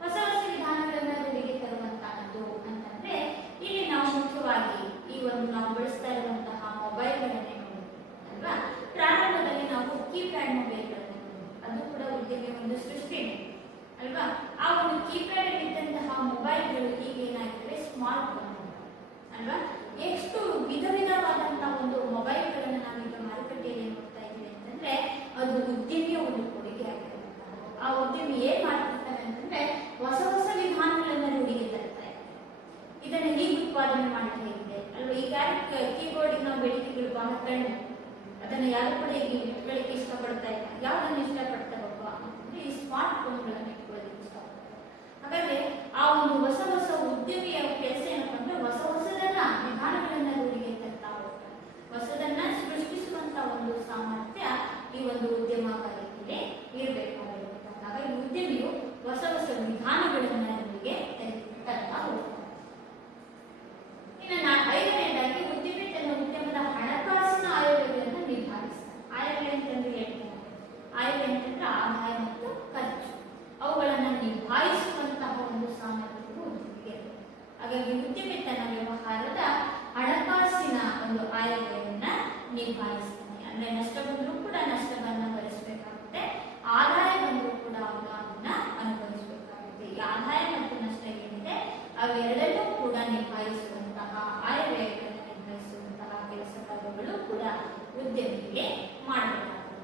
ಹೊಸ ಹೊಸ ವಿಧಾನಗಳನ್ನ ರೂಢಿಗೆ ತರುವಂತಹದ್ದು ಅಂತಂದ್ರೆ ಇಲ್ಲಿ ನಾವು ಮುಖ್ಯವಾಗಿ ಈ ಒಂದು ನಾವು ಬಳಸ್ತಾ ಇರುವಂತಹ ಮೊಬೈಲ್ಗಳನ್ನೇ ಅಲ್ವಾ. ಪ್ರಾರಂಭದಲ್ಲಿ ನಾವು ಕೀಪ್ಯಾಡ್ ಮೊಬೈಲ್ಗಳನ್ನ ಅದು ಕೂಡ ಉದ್ಯಮಿಯ ಒಂದು ಸೃಷ್ಟಿ ಅಲ್ವಾ. ಆ ಒಂದು ಕೀಪ್ಯಾಡ್ ಇದ್ದಂತಹ ಮೊಬೈಲ್ಗಳು ಈಗ ಏನಾಗಿವೆ, ಸ್ಮಾರ್ಟ್ ಫೋನ್ ಅಲ್ವಾ. ಎಷ್ಟು ವಿಧ ವಿಧವಾದಂತಹ ಒಂದು ಮೊಬೈಲ್ಗಳನ್ನು ನಾವೀಗ ಮಾರುಕಟ್ಟೆಯಲ್ಲಿ ನೋಡ್ತಾ ಇದ್ದೀವಿ ಅಂತಂದ್ರೆ ಅದು ಉದ್ಯಮಿಯ ಒಂದು ಕೊಡುಗೆ ಆಗಿರುವಂತಹ. ಆ ಉದ್ಯಮಿ ಏನ್ ಮಾಡ್ತಿರ್ತಾರೆ ಅಂತಂದ್ರೆ ಹೊಸ ಹೊಸ ವಿಧಾನಗಳನ್ನ ರೂಢಿಗೆ ತರ್ತಾರೆ. ಇದನ್ನ ಹೀಗೆ ಉತ್ಪಾದನೆ ಮಾಡಲು ಹೇಗಿದೆ ಅಲ್ವಾ. ಈಗ ಕೀಬೋರ್ಡ್ ನಾವು ಬೇಡಿಕೆಗಳು ಬಹಳ ಕಡಿಮೆ, ಅದನ್ನ ಯಾರು ಕೂಡ ಈಗ ಇಟ್ಕೊಳ್ಳಿಕ್ಕೆ ಇಷ್ಟಪಡ್ತಾ ಇಲ್ಲ. ಯಾವ್ದನ್ನ ಇಷ್ಟಪಡ್ತಾರಪ್ಪ ಅಂತಂದ್ರೆ ಈ ಸ್ಮಾರ್ಟ್ ಫೋನ್ಗಳನ್ನ ಇಟ್ಕೊಳ್ಳಿಕ್ಕೆ ಇಷ್ಟಪಡ್ತಾರೆ. ಹಾಗಾದ್ರೆ ಆ ಒಂದು ಹೊಸ ಹೊಸ ಉದ್ಯಮಿಯ ಕೆಲಸ ಏನಪ್ಪ ಅಂದ್ರೆ ಹೊಸ ಹೊಸದನ್ನ ವಿಧಾನಗಳನ್ನ ರೂಢಿಗೆ ತರ್ತಾ ಹೋಗ್ತಾರೆ. ಹೊಸದನ್ನ ಸೃಷ್ಟಿಸುವಂತ ಒಂದು ಸಾಮರ್ಥ್ಯ ಈ ಒಂದು ಉದ್ಯಮಗಾರಿಕೆಯಲ್ಲಿ ಇರಬೇಕಾಗಿರುತ್ತೆ. ಹಾಗಾಗಿ ಉದ್ಯಮಿಯು ಹೊಸ ಹೊಸ ವಿಧಾನಗಳನ್ನ ರೂಢಿಗೆ ತರ್ತಾ ಹೋಗ್ತಾರೆ. ಇನ್ನು ಐದನೇದಾಗಿ ಉದ್ಯಮಿ ತನ್ನ ಉದ್ಯಮದ ಹಣಕಾಸಿನ ಆಯವ್ಯಯವನ್ನು ನಿಭಾಯಿಸ್ತಾನೆ. ಆಯವ್ಯಯ ಅಂತಂದ್ರೆ ಹೇಳ್ತೇನೆ, ಆಯವ್ಯಯ ಅಂತಂದ್ರೆ ಆದಾಯ ಮತ್ತು ಖರ್ಚು, ಅವುಗಳನ್ನ ನಿಭಾಯಿಸುವಂತಹ ಒಂದು ಸಾಮರ್ಥ್ಯವು ಉದ್ಯಮಿಗೆ ಇರುತ್ತೆ. ಹಾಗಾಗಿ ಉದ್ಯಮಿ ತನ್ನ ವ್ಯವಹಾರದ ಹಣಕಾಸಿನ ಒಂದು ಆಯವ್ಯಯವನ್ನ ನಿಭಾಯಿಸ್ತಾನೆ. ಅಂದ್ರೆ ನಷ್ಟ ಬಂದರೂ ಕೂಡ ನಷ್ಟವನ್ನ ಭರಿಸಬೇಕಾಗುತ್ತೆ, ಆದಾಯ ಬಂದರೂ ಕೂಡ ಅವನು ಅದನ್ನ ಅನುಭವಿಸಬೇಕಾಗುತ್ತೆ. ಈ ಆದಾಯ ಮತ್ತು ನಷ್ಟ ಏನಿದೆ ಅವೆರಡನ್ನೂ ಕೂಡ ನಿಭಾಯಿಸುವಂತಹ ಆಯವ್ಯಯಗಳನ್ನು ನಿರ್ವಹಿಸುವಂತಹ ಕೆಲಸ ಕಾರ್ಯಗಳು ಕೂಡ ಉದ್ಯಮಿಗೆ ಮಾಡಬೇಕಾಗುತ್ತೆ.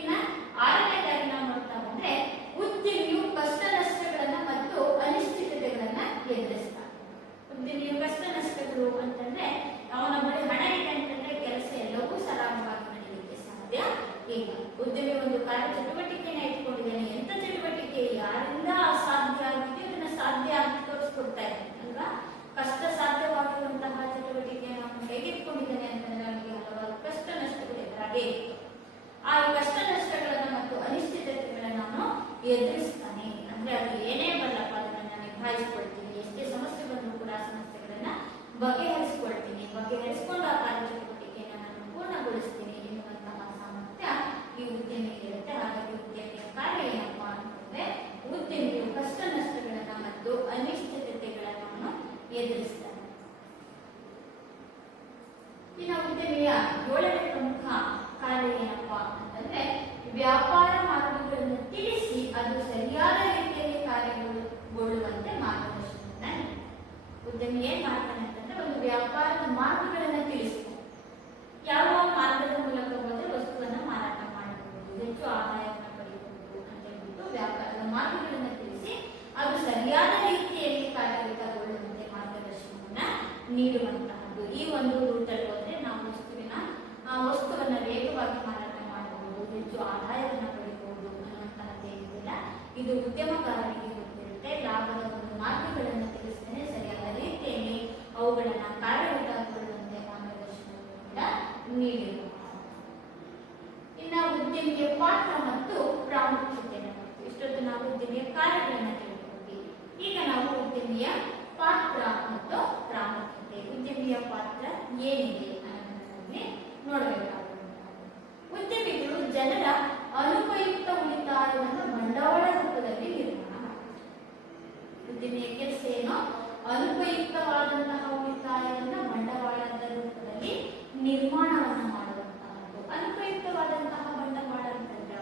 ಇನ್ನ ಆರನೇದಾಗಿ ನಾವು ನೋಡ್ತಾ ಬಂದ್ರೆ ಉದ್ಯಮಿಯು ಕಷ್ಟ ನಷ್ಟಗಳನ್ನ ಮತ್ತು ಅನಿಶ್ಚಿತತೆಗಳನ್ನ ಎದುರಿಸ್ತಾನೆ. ಉದ್ಯಮಿಯ ಕಷ್ಟ ನಷ್ಟಗಳು ಅಂತಂದ್ರೆ ಅವನ ಬಳಿ ಹಣ ಇದೆ ಅಂತಂದ್ರೆ ಕೆಲಸ ಎಲ್ಲವೂ ಸರಾಗವಾಗಿ ನಡೆಯಲಿಕ್ಕೆ ಸಾಧ್ಯ ಇಲ್ಲ. ಉದ್ಯಮಿ ಒಂದು ಕಾರ್ಯ ಚಟುವಟಿಕೆಯನ್ನ ಇಟ್ಕೊಂಡಿದ್ದಾನೆ, ಎಂತ ಚಟುವಟಿಕೆ ಯಾರಿಂದ ಅಸಾಧ್ಯ ಆಗಿದೆ ಅದನ್ನ ಸಾಧ್ಯ ಆಗಿ ತೋರಿಸ್ಕೊಡ್ತಾ ಇದ್ದಾನೆ ಅಲ್ವಾ. ಕಷ್ಟ ಸಾಧ್ಯವಾಗಿರುವಂತಹ ಚಟುವಟಿಕೆಯನ್ನು ಅವನು ಕೈಗೆತ್ತಿಕೊಂಡಿದ್ದಾನೆ ಅಂತಂದ್ರೆ ಅವನಿಗೆ ಹಲವಾರು ಕಷ್ಟ ನಷ್ಟಗಳು ಎದುರಾಗೇ ಇತ್ತು. ಆ ಕಷ್ಟ ನಷ್ಟಗಳನ್ನ ಮತ್ತು ಅನಿಶ್ಚಿತತೆಗಳನ್ನ ಅವನು ಎದುರಿಸ್ತಾನೆ. ಅಂದ್ರೆ ಅದು ಏನೇ ಬರಲಪ್ಪ ಅದನ್ನ ನಾನು ನಿಭಾಯಿಸ್ಕೊಳ್ತೀನಿ, ಎಷ್ಟೇ ಸಮಸ್ಯೆ ಬಂದರೂ ಕೂಡ ಆ ಸಮಸ್ಯೆಗಳನ್ನ ಬಗೆಹರಿಸ್ಕೊಳ್ತೀನಿ, ಬಗೆಹರಿಸ್ಕೊಂಡು ಆ ಕಾರ್ಯ ಚಟುವಟಿಕೆಯನ್ನು ನಾನು ಪೂರ್ಣಗೊಳಿಸ್ತೀನಿ ಎನ್ನುವಂತಹ ಸಾಮರ್ಥ್ಯ ಈ ಉದ್ಯಮಿಗೆ ಇರುತ್ತೆ. ಹಾಗಾಗಿ ಉದ್ಯಮಿಯ ಕಾರ್ಯ ಏನಪ್ಪಾ ಅಂತಂದ್ರೆ ಉದ್ಯಮಿಯು ಕಷ್ಟ ನಷ್ಟಗಳನ್ನ ಮತ್ತು ಅನಿಶ್ಚಿತತೆಗಳನ್ನ ಅವನು ಎದುರಿಸ್ತಾನೆ. ಇನ್ನು ಉದ್ಯಮಿಯ ಏಳನೇ ಪ್ರಮುಖ ಕಾರ್ಯ ಏನಪ್ಪಾ ಅಂತಂದ್ರೆ ವ್ಯಾಪಾರ ಮಾರ್ಗಗಳನ್ನು ತಿಳಿಸಿ ಅದು ಸರಿಯಾದ ರೀತಿಯಲ್ಲಿ ಕಾರ್ಯಗೊಳ್ಳುವಂತೆ ಮಾರ್ಗದರ್ಶನ. ಉದ್ಯಮಿ ಏನ್ ಮಾಡ್ತಾನೆ ಅಂತಂದ್ರೆ ಒಂದು ವ್ಯಾಪಾರದ ಮಾರ್ಗಗಳನ್ನ ತಿಳಿಸ್ತಾನೆ. ನೀಡಿರುವ. ಇನ್ನು ಉದ್ಯಮಿಯ ಪಾತ್ರ ಮತ್ತು ಪ್ರಾಮುಖ್ಯತೆಯನ್ನು ನೋಡ್ತೀವಿ. ಇಷ್ಟೊತ್ತು ನಾವು ಉದ್ಯಮಿಯ ಕಾರ್ಯಗಳನ್ನು ತಿಳ್ಕೊಂಡ್ವಿ. ಈಗ ನಾವು ಉದ್ಯಮಿಯ ಪಾತ್ರ ಮತ್ತು ಪ್ರಾಮುಖ್ಯತೆ, ಉದ್ಯಮಿಯ ಪಾತ್ರ ಏನಿದೆ ಅನ್ನೋದನ್ನೇ ನೋಡಬೇಕಾಗುತ್ತೆ. ಉದ್ಯಮಿಗಳು ಜನರ ಅನುಪಯುಕ್ತ ಉಳಿತಾಯವನ್ನು ಬಂಡವಾಳ ರೂಪದಲ್ಲಿ ನಿರ್ಮಾಣ ಮಾಡ್ತಾರೆ. ಉದ್ಯಮಿಯ ಕೆಲಸ ಏನು? ಅನುಪಯುಕ್ತವಾದಂತಹ ಉಳಿತಾಯವನ್ನು ಬಂಡವಾಳದ ರೂಪದಲ್ಲಿ ನಿರ್ಮಾಣವನ್ನು ಮಾಡುವಂತಹದ್ದು. ಅನುಪಯುಕ್ತವಾದಂತಹ ಬಂಡವಾಳ ಅಂತಂದ್ರೆ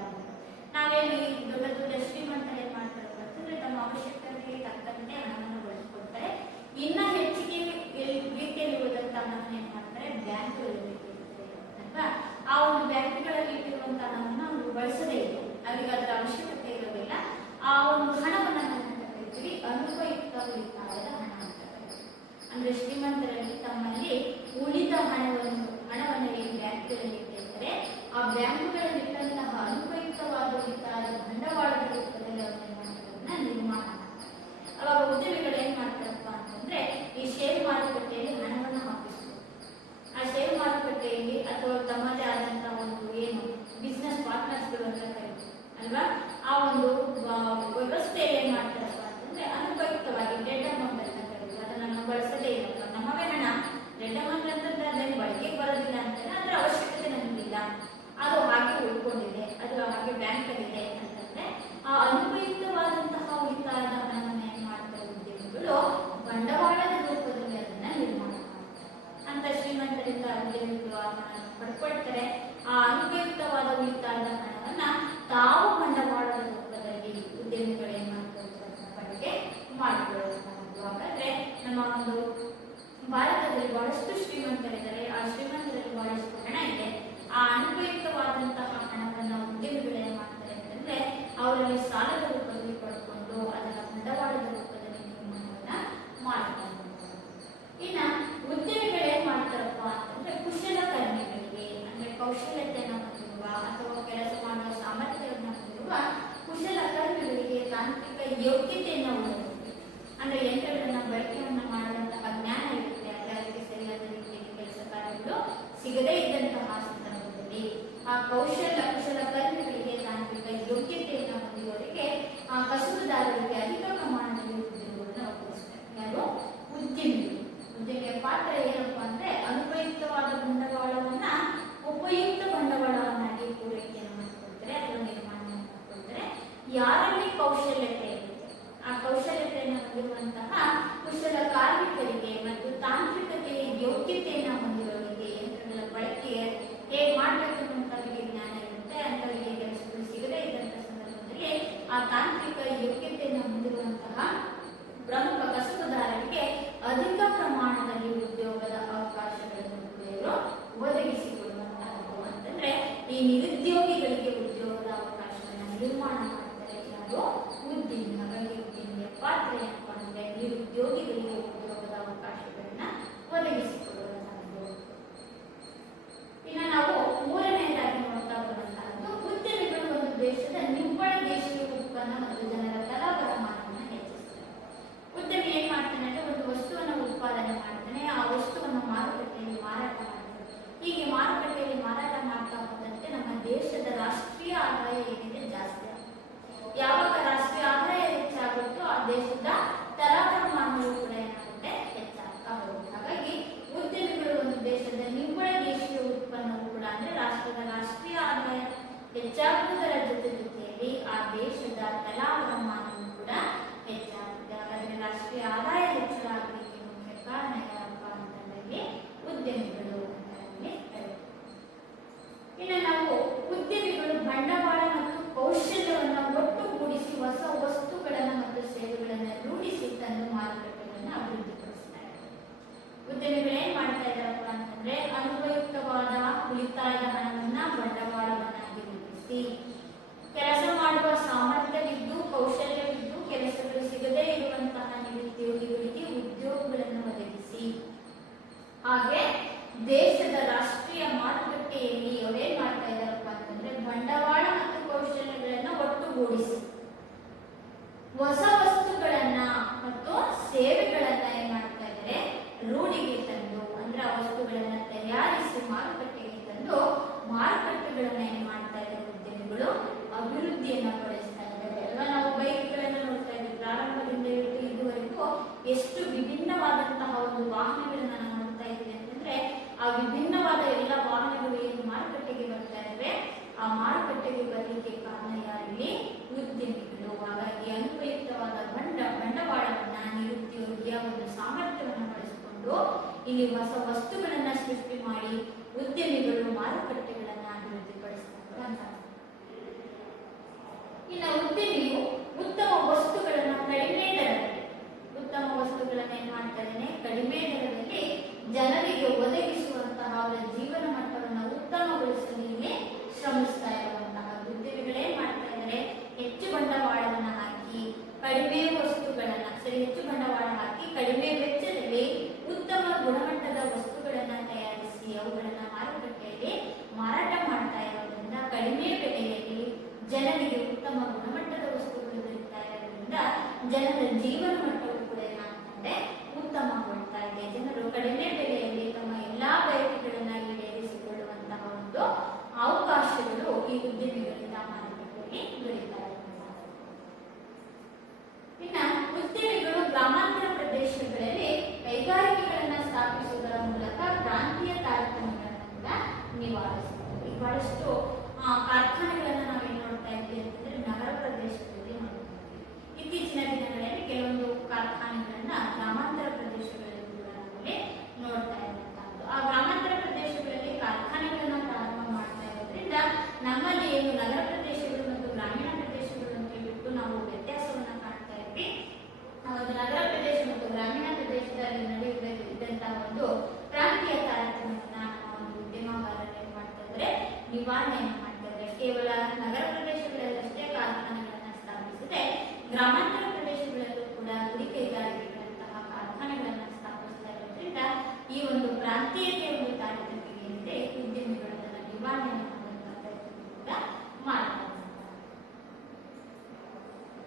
ನಾವೇನು ಈ ದೊಡ್ಡ ದೊಡ್ಡ ಶ್ರೀಮಂತರು ಏನ್ ಮಾಡ್ತಾರೆ ಅಂತಂದ್ರೆ ತಮ್ಮ ಅವಶ್ಯಕತೆಗೆ ತಕ್ಕಂತೆ ಹಣವನ್ನು ಬಳಸ್ಕೊಳ್ತಾರೆ. ಇನ್ನ ಹೆಚ್ಚಿಗೆ ರೀತಿಯಲ್ಲಿ ಉಳಿದಂತಹ ಹಣವನ್ನು ಏನ್ ಮಾಡ್ತಾರೆ? ಬ್ಯಾಂಕ್ಗಳಲ್ಲಿ ಅಲ್ವಾ? ಆ ಒಂದು ಬ್ಯಾಂಕ್ಗಳಲ್ಲಿ ಇಟ್ಟಿರುವಂತಹ ಹಣವನ್ನು ಅವರು ಬಳಸದೇ ಇದೆ, ಅವರಿಗೆ ಅದರ ಅವಶ್ಯಕತೆ ಇರೋದಿಲ್ಲ. ಆ ಒಂದು ಹಣವನ್ನು ಕರಿತೀವಿ ಅನುಪಯುಕ್ತ ಉಳಿತಾಯದ ಹಣ ಅಂತ ಕರಿತೀವಿ. ಅಂದ್ರೆ ಶ್ರೀಮಂತರಲ್ಲಿ ತಮ್ಮಲ್ಲಿ ಉಳಿದ ಹಣವನ್ನು ಏನು ಬ್ಯಾಂಕ್ಗಳಲ್ಲಿ ಇಟ್ಟಿರ್ತಾರೆ, ಆ ಬ್ಯಾಂಕ್ಗಳಲ್ಲಿ ಇಟ್ಟಂತಹ ಅನುಪಯುಕ್ತವಾದ ಉಳಿತಾಯದ ಬಂಡವಾಳದ ರೂಪದಲ್ಲಿ ಅವರನ್ನ ನಿರ್ಮಾಣ ಮಾಡ್ತಾರೆ. ಅವಾಗ ಉದ್ಯಮಿಗಳು ಏನ್ ಮಾಡ್ತಾರಪ್ಪ ಅಂತಂದ್ರೆ ಈ ಷೇರು ಮಾರುಕಟ್ಟೆಯಲ್ಲಿ ಹಣವನ್ನು ಹಾಕಿಸ್ತಾರೆ. ಆ ಷೇರು ಮಾರುಕಟ್ಟೆಯಲ್ಲಿ ಅಥವಾ ತಮ್ಮದೇ ಆದಂತಹ ಒಂದು ಏನು ಬಿಸ್ನೆಸ್ ಪಾರ್ಟ್ನರ್ಸ್ಗಳು ಅಂತ ಕರೀತಾರೆ ಅಲ್ವಾ, ಆ ಒಂದು ವ್ಯವಸ್ಥೆ ಏನ್ ಮಾಡ್ತಾರಪ್ಪ ಅಂತಂದ್ರೆ ಅನುಪಯುಕ್ತವಾಗಿ ಡೆಡ್ ಅಮೌಂಟ್ ಅಂತ ಕರೀತಾರೆ. ಅದನ್ನ ನಾವು ಬಳಸದೇ ಇಲ್ಲ, ನಮ್ಮವೇ ಹಣ ಡೆಡ್ ಅಮೌಂಟ್ ಅಂತಂದ್ರೆ ಅದೇನು ಬಳಕೆಗೆ ಬರೋದಿಲ್ಲ ಅಂತಾನೆ, ಅದರ ಅವಶ್ಯಕತೆ ನಮಗಿಲ್ಲ, ಅದು ಹಾಗೆ ಉಳ್ಕೊಂಡಿದೆ, ಅದು ಹಾಗೆ ಬ್ಯಾಂಕಲ್ಲಿ ಇದೆ ಅಂತಂದ್ರೆ ಆ ಅನುಪಯುಕ್ತವಾದಂತಹ ಉಳಿತಾಯದ ಹಣವನ್ನು ಏನ್ ಮಾಡ್ತಾರೆ ಉದ್ಯಮಿಗಳು ಬಂಡವಾಳದ ರೂಪದಲ್ಲಿ ಅದನ್ನ ನಿರ್ಮಾಣ ಮಾಡ್ತಾರೆ. ಅಂತ ಶ್ರೀಮಂತರಿಂದ ಉದ್ಯಮಿಗಳು ಆ ಹಣ ಪಡ್ಕೊಳ್ತಾರೆ. ಆ ಅನುಪಯುಕ್ತವಾದ ಉಳಿತಾಯದ ಹಣವನ್ನ ತಾವು ಬಂಡವಾಳದ ರೂಪದಲ್ಲಿ ಉದ್ಯಮಿಗಳು ಏನ್ ಮಾಡ್ತಾರೆ ಬಳಕೆ ಮಾಡಿಕೊಳ್ಳುವಂತಹದ್ದು. ಹಾಗಾದ್ರೆ ನಮ್ಮ ಒಂದು ಭಾರತದಲ್ಲಿ ಬಹಳಷ್ಟು ಶ್ರೀಮಂತರಿದ್ದಾರೆ. ಆ ಶ್ರೀಮಂತರಲ್ಲಿ ಬಹಳಷ್ಟು ಹಣ ಇದೆ. ಆ ಅನುಪಯುಕ್ತವಾದಂತಹ ಹಣವನ್ನು ಉದ್ಯಮಿಗಳು ಏನ್ ಮಾಡ್ತಾರೆ ಅಂತಂದ್ರೆ ಅವರಲ್ಲಿ ಸಾಲದ ರೂಪದಲ್ಲಿ ಪಡ್ಕೊಂಡು ಅದರ ಬಂಡವಾಳದ ರೂಪದಲ್ಲಿ ನಿರ್ಮಾಣವನ್ನ ಮಾಡ್ತಾರೆ. ಇನ್ನ ಉದ್ಯಮಿಗಳು ಏನ್ ಮಾಡ್ತಾರಪ್ಪ ಅಂತಂದ್ರೆ ಕುಶಲಕರ್ಮಿಗಳಿಗೆ ಅಂದ್ರೆ ಕೌಶಲ್ಯತೆಯನ್ನು ಹೊಂದಿರುವ ಅಥವಾ ಕೆಲಸ ಮಾಡುವ ಸಾಮರ್ಥ್ಯವನ್ನು ಹೊಂದಿರುವ ಕುಶಲಕರ್ಮಿಗಳಿಗೆ ತಾಂತ್ರಿಕ ಯೋಗ್ಯತೆಯನ್ನು ಹೊಂದಿರುತ್ತೆ. ಅಂದ್ರೆ ಯಂತ್ರಗಳನ್ನ ಬಳಕೆಯನ್ನು ಮಾಡುವಂತಹ ಜ್ಞಾನ ಇರುತ್ತೆ. ಅದಕ್ಕೆ ಸರಿಯಾದ ರೀತಿಯಲ್ಲಿ ಕೆಲಸ ಕಾರ್ಯಗಳು ಸಿಗದೇ ಇದ್ದಂತಹ ಸಂದರ್ಭದಲ್ಲಿ ಆ ಕುಶಲಕರ್ಮಿಗಳಿಗೆ ತಾಂತ್ರಿಕ ಯೋಗ್ಯತೆಯನ್ನು ಹೊಂದಿರುವವರಿಗೆ ಆ ಕಸುಬುದಾರರಿಗೆ ಅಧಿಕ ಪ್ರಮಾಣದಲ್ಲಿ ಉದ್ಯೋಗವನ್ನು ಒದಗಿಸ್ತಾರೆ. ಯಾರು? ಉದ್ಯಮಿಗಳು. ಉದ್ಯಮಿಯ ಪಾತ್ರ ಏನಪ್ಪಾ ಅಂದ್ರೆ ಅನುಪಯುಕ್ತವಾದ ಬಂಡವಾಳವನ್ನ ಉಪಯುಕ್ತ ಬಂಡವಾಳವನ್ನಾಗಿ ಪೂರೈಕೆಯನ್ನು ಮಾಡಿಕೊಳ್ತಾರೆ ಅಥವಾ ನಿರ್ಮಾಣ ಮಾಡಿಕೊಳ್ತಾರೆ. ಯಾರಲ್ಲಿ ಕೌಶಲ್ಯತೆ ಇರುತ್ತೆ ಆ ಕೌಶಲ್ಯತೆಯನ್ನು ಹೊಂದಿರುವಂತಹ ಕುಶಲ ಕಾರ್ಮಿಕರಿಗೆ ಮತ್ತು ತಾಂತ್ರಿಕತೆಯ ಯೋಗ್ಯತೆಯನ್ನು ಹೊಂದಿರೋರಿಗೆ ಯಂತ್ರಗಳ ಬಳಕೆಗೆ ಹೇಗೆ ಮಾಡಬೇಕು ಅನ್ನುವಂಥವರಿಗೆ ಜ್ಞಾನ ಇರುತ್ತೆ. ಅಂಥವರಿಗೆ ಕೆಲಸಗಳು ಸಿಗದೇ ಇದ್ದಂತಹ ಸಂದರ್ಭದಲ್ಲಿ ಆ ತಾಂತ್ರಿಕ ಯೋಗ್ಯತೆಯನ್ನು ಹೊಂದಿರುವಂತಹ ಪ್ರಮುಖ ಕಸುಬುದಾರರಿಗೆ ಅಧಿಕ ಪ್ರಮಾಣದಲ್ಲಿ ಉದ್ಯೋಗದ ಅವಕಾಶಗಳನ್ನು ಇವರು ಒದಗಿಸಿಕೊಡುವಂತಹದ್ದು. ಅಂತಂದ್ರೆ ಈ ನಿರುದ್ಯೋಗಿಗಳಿಗೆ ಉದ್ಯೋಗದ ಅವಕಾಶವನ್ನು ನಿರ್ಮಾಣ ಮಾಡ್ತಾರೆ ಯಾರು? ಉದ್ಯಮಿ. ಹಾಗಾಗಿ ಉದ್ಯಮಿಯ ಪಾತ್ರ ಏನಪ್ಪಾ ಅಂದ್ರೆ ನಿರುದ್ಯೋಗಿಗಳಿಗೆ ಉದ್ಯೋಗದ ಅವಕಾಶಗಳನ್ನ ಒದಗಿಸಿಕೊಡುವಂತಹದ್ದು. ಇನ್ನು ನಾವು ಮೂರನೆಯದಾಗಿ ನೋಡ್ತಾ ಬರುವಂತಹದ್ದು ಉದ್ಯಮಿಗಳು ಒಂದು ದೇಶದ ನಿವ್ವಳ ದೇಶೀಯ ಉತ್ಪನ್ನ ಮತ್ತು ಜನರ ತಲಾವರಮಾನವನ್ನು ಹೆಚ್ಚಿಸ್ತಾರೆ. ಉದ್ಯಮಿ ಏನ್ ಮಾಡ್ತಾನೆ ಅಂದ್ರೆ ಒಂದು ವಸ್ತುವನ್ನು ಉತ್ಪಾದನೆ ಮಾಡ್ತಾನೆ, ಆ ವಸ್ತುವನ್ನು ಮಾರುಕಟ್ಟೆಯಲ್ಲಿ ಮಾರಾಟ ಮಾಡ್ತಾನೆ. ಹೀಗೆ ಮಾರುಕಟ್ಟೆಯಲ್ಲಿ ಮಾರಾಟ ಮಾಡ್ತಾ ಹೋದಂತೆ ನಮ್ಮ ದೇಶದ ರಾಷ್ಟ್ರೀಯ ಆದಾಯ ಏನಿದೆ ಜಾಸ್ತಿ ಆಗುತ್ತೆ. ಯಾವಾಗ ರಾಷ್ಟ್ರೀಯ ಆದಾಯ ಹೆಚ್ಚಾಗುತ್ತೋ ಆ ದೇಶದ ತಲಾವರಮಾನವು ಕೂಡ ಏನಾಗುತ್ತೆ? ಹೆಚ್ಚಾಗ್ತಾ ಹೋಗುತ್ತೆ. ಹಾಗಾಗಿ ಉದ್ಯಮಿಗಳು ಒಂದು ದೇಶದ ನಿವ್ವಳ ದೇಶೀಯ ಉತ್ಪನ್ನವು ಕೂಡ ಅಂದ್ರೆ ರಾಷ್ಟ್ರದ ರಾಷ್ಟ್ರೀಯ ಆದಾಯ ಹೆಚ್ಚಾಗುವುದರ ಜೊತೆಯಲ್ಲಿ ಆ ದೇಶದ ತಲಾವರಮಾನವು ಕೂಡ ಹೆಚ್ಚಾಗುತ್ತೆ. ಹಾಗಾದ್ರೆ ರಾಷ್ಟ್ರೀಯ ಆದಾಯ ಹೆಚ್ಚಳ ಆಗಲಿಕ್ಕೆ ಮುಖ್ಯ ಕಾರಣ ಯಾರಪ್ಪ ಅಂತಂದ್ರೆ ಉದ್ಯಮಿಗಳು ಅಂತ ಹೇಳ್ತಾರೆ. ಇನ್ನು ನಾವು ಉದ್ಯಮಿಗಳು ಬಂಡವಾಳ ಮತ್ತು ಕೌಶಲ್ಯವನ್ನು ಒಟ್ಟುಗೂಡಿಸಿ ಹೊಸ ವಸ್ತುಗಳನ್ನು ಮತ್ತು ಸೇವೆಗಳನ್ನು ರೂಢಿಸಿ ತಂದು ಮಾರುಕಟ್ಟೆಗಳನ್ನು ಅಭಿವೃದ್ಧಿಪಡಿಸ್ತಾರೆ. ಉದ್ಯಮಿಗಳು ಏನ್ ಮಾಡ್ತಾ ಇದ್ದಾರಪ್ಪ ಅಂತಂದ್ರೆ ಅನುಪಯುಕ್ತವಾದ ಉಳಿತಾಯದ ಹಣವನ್ನ ಬಂಡವಾಳವನ್ನಾಗಿ ರೂಪಿಸಿ ಕೆಲಸ ಮಾಡುವ ಸಾಮರ್ಥ್ಯವಿದ್ದು ಕೌಶಲ್ಯವಿದ್ದು ಕೆಲಸಗಳು ಸಿಗದೇ ಇರುವಂತಹ ನಿರುದ್ಯೋಗಿಗಳಿಗೆ ಉದ್ಯೋಗಗಳನ್ನು ಒದಗಿಸಿ ಹಾಗೆ ದೇಶದ ರಾಷ್ಟ್ರೀಯ ಮಾರುಕಟ್ಟೆಯಲ್ಲಿ ಅವರೇನ್ ಮಾಡ್ತಾ ಇದ್ದಾರಪ್ಪ ಅಂತಂದ್ರೆ ಬಂಡವಾಳ ಮತ್ತು ಕೌಶಲ್ಯಗಳನ್ನು ಒಟ್ಟುಗೂಡಿಸಿ ಹೊಸ ವಸ್ತುಗಳನ್ನ ಮತ್ತು ಸೇವೆಗಳನ್ನ ಏನ್ ಮಾಡ್ತಾ ಇದ್ದಾರೆ ರೂಢಿಗೆ ತಂದು ಅಂದ್ರೆ ಆ ವಸ್ತುಗಳನ್ನ ತಯಾರಿಸಿ ಮಾರುಕಟ್ಟೆಗೆ ಮಟ್ಟಿಗೆ ಬರಲಿಕ್ಕೆ ಕಾರಣ ಯಾರಿಗೆ? ಉದ್ಯಮಿಗಳು. ಹಾಗಾಗಿ ಅನುಪಯುಕ್ತವಾದ ಬಂಡವಾಳವನ್ನ ನಿರುದ್ಯೋಗಿಯ ಒಂದು ಸಾಮರ್ಥ್ಯವನ್ನು ಬಳಸಿಕೊಂಡು ಇಲ್ಲಿ ಹೊಸ ವಸ್ತುಗಳನ್ನ ಸೃಷ್ಟಿ ಮಾಡಿ ಉದ್ಯಮಿಗಳು ಮಾರುಕಟ್ಟೆಗಳನ್ನ ಅಭಿವೃದ್ಧಿಪಡಿಸ್ತಾರೆ ಅಂತ. ಇನ್ನು ಉದ್ಯಮಿಯು ಉತ್ತಮ ವಸ್ತುಗಳನ್ನ ಕಡಿಮೆ ದರದಲ್ಲಿ, ಉತ್ತಮ ವಸ್ತುಗಳನ್ನ ಏನ್ ಮಾಡ್ತಾ ಇದ್ದಾನೆ? ಕಡಿಮೆ ದರದಲ್ಲಿ ಜನರಿಗೆ ಒದಗಿಸುವಂತಹ ಅವರ ಜೀವನ ಮಟ್ಟವನ್ನು ಉತ್ತಮಗೊಳಿಸಲು ಇಲ್ಲಿ ಶ್ರಮಿಸ್ತಾ ಇರುವಂತಹ ಉದ್ಯಮಿಗಳೇನ್ ಮಾಡ್ತಾ ಇದ್ದಾರೆ? ಹೆಚ್ಚು ಬಂಡವಾಳವನ್ನ ಹಾಕಿ ಕಡಿಮೆ ವಸ್ತುಗಳನ್ನ ಹೆಚ್ಚು ಬಂಡವಾಳ ಹಾಕಿ ಕಡಿಮೆ ವೆಚ್ಚದಲ್ಲಿ ಉತ್ತಮ ಗುಣಮಟ್ಟದ ವಸ್ತುಗಳನ್ನ ತಯಾರಿಸಿ ಅವುಗಳನ್ನ ಮಾರುಕಟ್ಟೆಯಲ್ಲಿ ಮಾರಾಟ ಮಾಡ್ತಾ ಇರೋದ್ರಿಂದ ಕಡಿಮೆ ಬೆಲೆಯಲ್ಲಿ ಜನರಿಗೆ ಉತ್ತಮ ಗುಣಮಟ್ಟದ ವಸ್ತುಗಳು ದೊರೆತಾ ಇರೋದ್ರಿಂದ ಜನರ ಜೀವನ ಮಟ್ಟವು ಕೂಡ ಏನಾಗ್ತದೆ? ಉತ್ತಮಗೊಳ್ತಾ ಇದೆ. ಜನರು ಕಡಿಮೆ ಬೆಲೆಯಲ್ಲಿ ತಮ್ಮ ಎಲ್ಲಾ ಬಯಕೆಗಳನ್ನ ಈಡೇರಿಸಿಕೊಳ್ಳುವಂತಹ ಒಂದು ಅವಕಾಶಗಳು ಈ ಉದ್ಯಮಿಗಳಿಂದ ಮಾರುಕಟ್ಟೆಯಲ್ಲಿ ದೊರೆತಾ ಇದೆ. ಇನ್ನ ಉದ್ಯಮಿಗಳು ಗ್ರಾಮಾಂತರ ಪ್ರದೇಶಗಳಲ್ಲಿ ಕೈಗಾರಿಕೆಗಳನ್ನ ಸ್ಥಾಪಿಸುವುದರ ಮೂಲಕ ಪ್ರಾಂತೀಯ ತಾರತಮ್ಯಗಳನ್ನು ಕೂಡ ನಿವಾರಿಸುತ್ತಾರೆ. ಈಗ ಬಹಳಷ್ಟು ಕಾರ್ಖಾನೆಗಳನ್ನ ನಾವೇನ್ ನೋಡ್ತಾ ಇದ್ದೀವಿ ಅಂತಂದ್ರೆ ನಗರ ಪ್ರದೇಶಗಳಲ್ಲಿ ನೋಡ್ತಾ ಇದ್ದೀವಿ. ಇತ್ತೀಚಿನ ದಿನಗಳಲ್ಲಿ ಕೆಲವೊಂದು ಕಾರ್ಖಾನೆಗಳನ್ನ ಗ್ರಾಮಾಂತರ ಪ್ರದೇಶಗಳಲ್ಲಿ ಕೂಡ ನಾವಲ್ಲಿ ನೋಡ್ತಾ ಇರುವಂತಹದ್ದು. ಆ ಗ್ರಾಮಾಂತರ ಪ್ರದೇಶಗಳಲ್ಲಿ ಕಾರ್ಖಾನೆಗಳನ್ನ ಪ್ರಾರಂಭ ಮಾಡ್ತಾ ಇರೋದ್ರಿಂದ ನಮ್ಮಲ್ಲಿ ಏನು ನಗರ ಪ್ರದೇಶಗಳು ಮತ್ತು ಗ್ರಾಮೀಣ ಪ್ರದೇಶಗಳು ಅಂತ ಹೇಳ್ಬಿಟ್ಟು ನಾವು ವ್ಯತ್ಯಾಸವನ್ನ ಕಾಣ್ತಾ ಇದ್ವಿ. ಒಂದು ನಗರ ಪ್ರದೇಶ ಮತ್ತು ಗ್ರಾಮೀಣ ಪ್ರದೇಶದಲ್ಲಿ ನಡೆಯುತ್ತಿದ್ದಂತಹ ಒಂದು ಪ್ರಾಂತೀಯ ತಾರತಮ್ಯವನ್ನ ನಮ್ಮ ಒಂದು ಉದ್ಯಮಗಾರರು ಏನ್ ಮಾಡ್ತಾ ಇದ್ದಾರೆ? ನಿವಾರಣೆಯನ್ನು ಮಾಡ್ತಾ ಇದ್ದಾರೆ. ಕೇವಲ ನಗರ ಪ್ರದೇಶಗಳಲ್ಲಷ್ಟೇ ಕಾರ್ಖಾನೆಗಳನ್ನ ಸ್ಥಾಪಿಸದೆ ಗ್ರಾಮಾಂತರ ಪ್ರದೇಶಗಳಲ್ಲೂ ಕೂಡ ಗುಡಿ ಕೈಗಾರಿಕೆಗಳಂತಹ ಕಾರ್ಖಾನೆಗಳನ್ನ ಸ್ಥಾಪಿಸ್ತಾ ಇರೋದ್ರಿಂದ ಈ ಒಂದು ಪ್ರಾಂತೀಯತೆಯ ಒಂದು ತಾರತಮ್ಯ ಏನಿದೆ ಉದ್ಯಮಿಗಳನ್ನ ನಿವಾರಣೆಯನ್ನು ಮಾಡುವಂತಹ ಪ್ರಯತ್ನ ಕೂಡ ಮಾಡ್ತಾರೆ.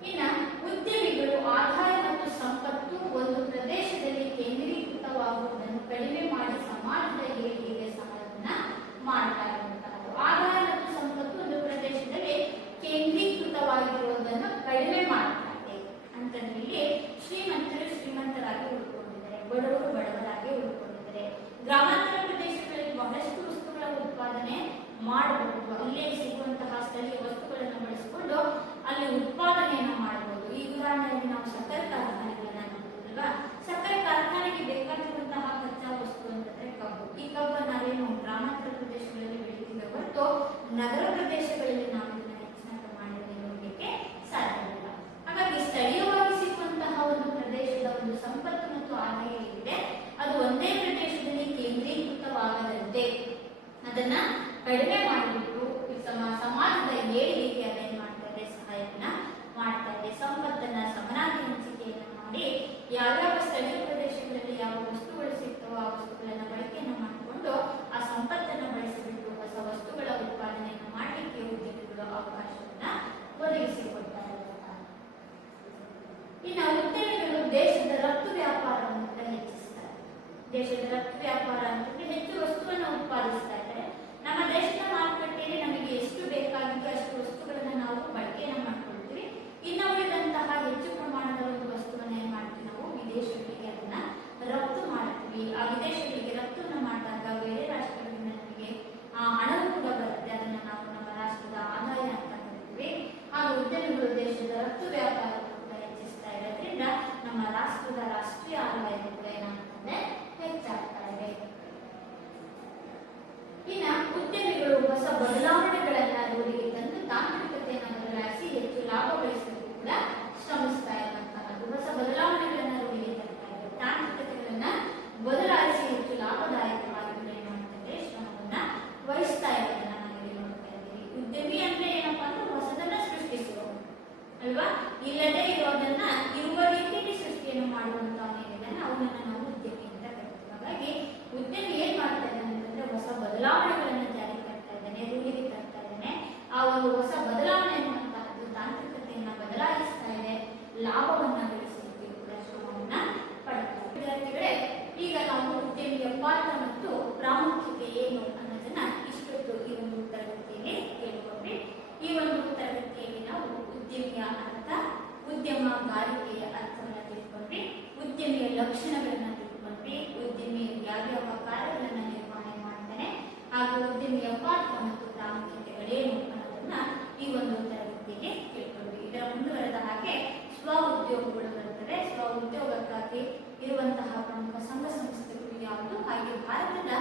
ಇನ್ನ ಉದ್ಯಮಿಗಳು ಆದಾಯ ಮತ್ತು ಸಂಪತ್ತು ಒಂದು ಪ್ರದೇಶದಲ್ಲಿ ಕೇಂದ್ರೀಕೃತವಾಗುವುದನ್ನು ಕಡಿಮೆ ಮಾಡಿ ಸಮಾಜದ ಏಳಿಗೆಗೆ ಸಹಾಯವನ್ನ ಮಾಡ್ತಾ ಇರುವಂತಹದ್ದು. ಆದಾಯ ಮತ್ತು ಸಂಪತ್ತು ಒಂದು ಪ್ರದೇಶದಲ್ಲಿ ಕೇಂದ್ರೀಕೃತವಾಗಿರುವುದನ್ನು ಕಡಿಮೆ ಮಾಡ್ತಾರೆ ಅಂತಂದ್ರೆ ಇಲ್ಲಿ ಶ್ರೀಮಂತರು ಶ್ರೀಮಂತರಾಗಿ ಉಳ್ಕೊಂಡಿದ್ದಾರೆ, ಬಡವರು ಬಡವರಾಗಿ ಉಳ್ಕೊಂಡಿದ್ದಾರೆ. ಗ್ರಾಮಾಂತರ ಪ್ರದೇಶಗಳಲ್ಲಿ ಬಹಳಷ್ಟು ವಸ್ತುಗಳ ಉತ್ಪಾದನೆ ಮಾಡಬಹುದು. ಅಲ್ಲೇ ಸಿಗುವಂತಹ ಸ್ಥಳೀಯ ವಸ್ತುಗಳನ್ನು ಬಳಸಿಕೊಂಡು ಅಲ್ಲಿ ಉತ್ಪಾದನೆಯನ್ನ ಮಾಡಬಹುದು. ಈ ಉದಾಹರಣೆಯಲ್ಲಿ ನಾವು ಸಕ್ಕರೆ ಕಾರ್ಖಾನೆಗಳನ್ನ ನೋಡ್ತೀವಲ್ವಾ? ಸಕ್ಕರೆ ಕಾರ್ಖಾನೆಗೆ ಬೇಕಾಗಿರುವಂತಹ ಕಚ್ಚಾ ವಸ್ತು ಅಂತಂದ್ರೆ ಕಬ್ಬು. ಈ ಕಬ್ಬನ್ನು ನಾವೇನು ಗ್ರಾಮಾಂತರ ಪ್ರದೇಶಗಳಲ್ಲಿ ಬೆಳಿತೀವಿ ಹೊರತು ನಗರ ಪ್ರದೇಶಗಳಲ್ಲಿ ನಾವು ಇದನ್ನ ಹೆಚ್ಚಿನ ಪ್ರಮಾಣದಲ್ಲಿ ನೋಡಲಿಕ್ಕೆ ಸಾಧ್ಯವಿಲ್ಲ. ಹಾಗಾಗಿ ಸ್ಥಳೀಯವಾಗಿ ಸಿಗುವಂತಹ ಒಂದು ಪ್ರದೇಶದ ಒಂದು ಸಂಪತ್ತು ಮತ್ತು ಆದಾಯ ಏನಿದೆ ಅದು ಒಂದೇ ಪ್ರದೇಶದಲ್ಲಿ ಕೇಂದ್ರೀಕೃತವಾಗದಂತೆ ಅದನ್ನ ಕಡಿಮೆ ಮಾಡಿಬಿಟ್ಟು ಸಮಾಜದ ಏಳಿಗೆಗೆ ಅದೇನ್ ಮಾಡ್ತಾ ಇದೆ? ಸಹಾಯವನ್ನ ಮಾಡ್ತಾ ಇದೆ. ಸಂಪತ್ತನ್ನ ಸಮನಾಗಿ ಹಂಚಿಕೆಯನ್ನ ಮಾಡಿ ಯಾವ್ಯಾವ ಸ್ಥಳೀಯ ಪ್ರದೇಶಗಳಲ್ಲಿ ಯಾವ ವಸ್ತುಗಳು ಸಿಗ್ತವೋ ಆ ವಸ್ತುಗಳನ್ನ ಬಳಕೆಯನ್ನ ಮಾಡಿಕೊಂಡು ಆ ಸಂಪತ್ತನ್ನ ಬಳಸಿಬಿಟ್ಟು ಹೊಸ ವಸ್ತುಗಳ ಉತ್ಪಾದನೆಯನ್ನ ಮಾಡಲಿಕ್ಕೆ ಉದ್ಯಮಿಗಳು ಅವಕಾಶವನ್ನ ಒದಗಿಸಿಕೊಡ್ತಾ ಇರುವಂತಹ. ಇನ್ನು ಉದ್ಯಮಿಗಳು ದೇಶದ ರಫ್ತು ವ್ಯಾಪಾರವನ್ನು ಕೂಡ ಹೆಚ್ಚಿಸ್ತಾರೆ. ದೇಶದ ರಫ್ತು ವ್ಯಾಪಾರ ಅಂತಂದ್ರೆ ಹೆಚ್ಚು ವಸ್ತುವನ್ನು ಉತ್ಪಾದಿಸ್ತಾ ಇದ್ದಾರೆ. ನಮ್ಮ ದೇಶದ ಮಾರುಕಟ್ಟೆಯಲ್ಲಿ ನಮಗೆ ಎಷ್ಟು ಬೇಕಾಗಿತ್ತು ಅಷ್ಟು ವಸ್ತುಗಳನ್ನ ನಾವು ಬಳಕೆಯನ್ನ ಮಾಡ್ಕೊಳ್ತೀವಿ. ಇನ್ನು ಉಳಿದಂತಹ ಹೆಚ್ಚು ಪ್ರಮಾಣದ ಒಂದು ವಸ್ತುವನ್ನ ಏನ್ ಮಾಡ್ತೀವಿ? ನಾವು ವಿದೇಶಗಳಿಗೆ ಅದನ್ನ ರಫ್ತು ಮಾಡ್ತೀವಿ. ಆ ವಿದೇಶಗಳಿಗೆ ರಫ್ತನ್ನ ಮಾಡಿದಾಗ ಬೇರೆ ರಾಷ್ಟ್ರಗಳಿಂದ ನಮಗೆ ಹಣವು ಕೂಡ ಬರುತ್ತೆ. ಅದನ್ನ ನಾವು ನಮ್ಮ ರಾಷ್ಟ್ರದ ಆದಾಯ ಅಂತ ಕರಿತೀವಿ. ಹಾಗೂ ಉದ್ಯಮಿಗಳು ದೇಶದ ರಫ್ತು ವ್ಯಾಪಾರವನ್ನು ಕೂಡ ಹೆಚ್ಚಿಸ್ತಾ ಇರೋದ್ರಿಂದ ನಮ್ಮ ರಾಷ್ಟ್ರದ ರಾಷ್ಟ್ರೀಯ ಆದಾಯ ಕೂಡ ಏನಾಗ್ತದೆ? ಹೆಚ್ಚಾಗ್ತಾ ಇದೆ. ಇನ್ನ ಉದ್ಯಮಿಗಳು ಹೊಸ ಬದಲಾವಣೆಗಳನ್ನ ರೂಢಿಗೆ ತಂದು ತಾಂತ್ರಿಕತೆಯನ್ನು ಬದಲಾಯಿಸಿ ಹೆಚ್ಚು ಲಾಭ ಗಳಿಸಲು ಕೂಡ ಶ್ರಮಿಸ್ತಾ ಇರುವಂತಹದ್ದು. ಹೊಸ ಬದಲಾವಣೆಗಳನ್ನ ರೂಢಿಗೆ ತರ್ತಾ ಇದೆ. ತಾಂತ್ರಿಕತೆಗಳನ್ನ ಬದಲಾಯಿಸಿ ಹೆಚ್ಚು ಲಾಭದಾಯಕವಾಗಿ ಏನ್ ಮಾಡ್ತಾರೆ? ಶ್ರಮವನ್ನ ವಹಿಸ್ತಾ ಇರೋದನ್ನ ನಾವಿಲ್ಲಿ ನೋಡ್ತಾ ಇದ್ದೀವಿ. ಉದ್ಯಮಿ ಅಂದ್ರೆ ಏನಪ್ಪಾ ಅಂದ್ರೆ ಹೊಸದನ್ನ ಸೃಷ್ಟಿಸುವ ಅಲ್ವಾ? ಇಲ್ಲದೆ ಇರೋದನ್ನ ಇರುವ ರೀತಿಯಲ್ಲಿ ಸೃಷ್ಟಿಯನ್ನು ಮಾಡುವಂತವನೇನಿದ್ದಾನೆ ಅವನನ್ನ ನಾವು ಉದ್ಯಮಿ ಅಂತ ಕರಿತೀವಿ. ಹಾಗಾಗಿ ಉದ್ಯಮಿ ಏನ್ ಮಾಡ್ತಾ ಇದ್ದಾನೆ ಅಂತಂದ್ರೆ ಹೊಸ ಬದಲಾವಣೆಗಳನ್ನ ಜಾರಿಗೆ ತರ್ತಾ ಇದ್ದಾನೆ, ರೂಢಿಗೆ ತರ್ತಾ ಇದ್ದಾನೆ. ಆ ಒಂದು ಹೊಸ ಬದಲಾವಣೆ ಅನ್ನುವಂತಹದ್ದು ತಾಂತ್ರಿಕತೆಯನ್ನ ಬದಲಾಯಿಸ್ತಾ ಇದೆ, ಲಾಭವನ್ನ ಗಳಿಸಲಿಕ್ಕೆ ಕೂಡ ಶ್ರಮವನ್ನ ಪಡ್ತಾರೆ. ವಿದ್ಯಾರ್ಥಿಗಳೇ, ಈಗ ನಾವು ಉದ್ಯಮಿಯ ಪಾತ್ರ ಮತ್ತು ಪ್ರಾಮುಖ್ಯತೆ ಏನು ಅನ್ನೋದನ್ನ ಇಷ್ಟೊತ್ತು ಈ ಒಂದು ತರಗತಿಯಲ್ಲಿ ಕೇಳಿಕೊಂಡ್ವಿ. ಈ ಒಂದು ತರಗತಿಯಲ್ಲಿ ನಾವು ಉದ್ಯಮಿಯ ಅರ್ಥ, ಉದ್ಯಮಗಾರಿಕೆಯ ಅರ್ಥವನ್ನ ತಿಳ್ಕೊಂಡ್ವಿ, ಉದ್ಯಮಿಯ ಲಕ್ಷಣಗಳನ್ನ ತಿಳ್ಕೊಂಡ್ವಿ, ಉದ್ಯಮಿ ಯಾವ್ಯಾವ ಕಾರ್ಯಗಳನ್ನ ನಿರ್ವಹಣೆ ಮಾಡ್ತಾನೆ ಹಾಗೂ ಉದ್ಯಮಿಯ ಪಾತ್ರ ಮತ್ತು ಪ್ರಾಮುಖ್ಯತೆಗಳೇನು ಅನ್ನೋದನ್ನ ಅನ್ನೋದನ್ನ ಈ ಒಂದು ತರಗತಿಯಲ್ಲಿ ತಿಳ್ಕೊಂಡ್ವಿ. ಇದರ ಮುಂದುವರೆದ ಹಾಗೆ ಸ್ವ ಉದ್ಯೋಗಗಳು ಬರುತ್ತವೆ. ಸ್ವ ಉದ್ಯೋಗಕ್ಕಾಗಿ ಇರುವಂತಹ ಪ್ರಮುಖ ಸಂಘ ಸಂಸ್ಥೆಗಳು ಯಾವುದು, ಹಾಗೆ ಭಾರತದ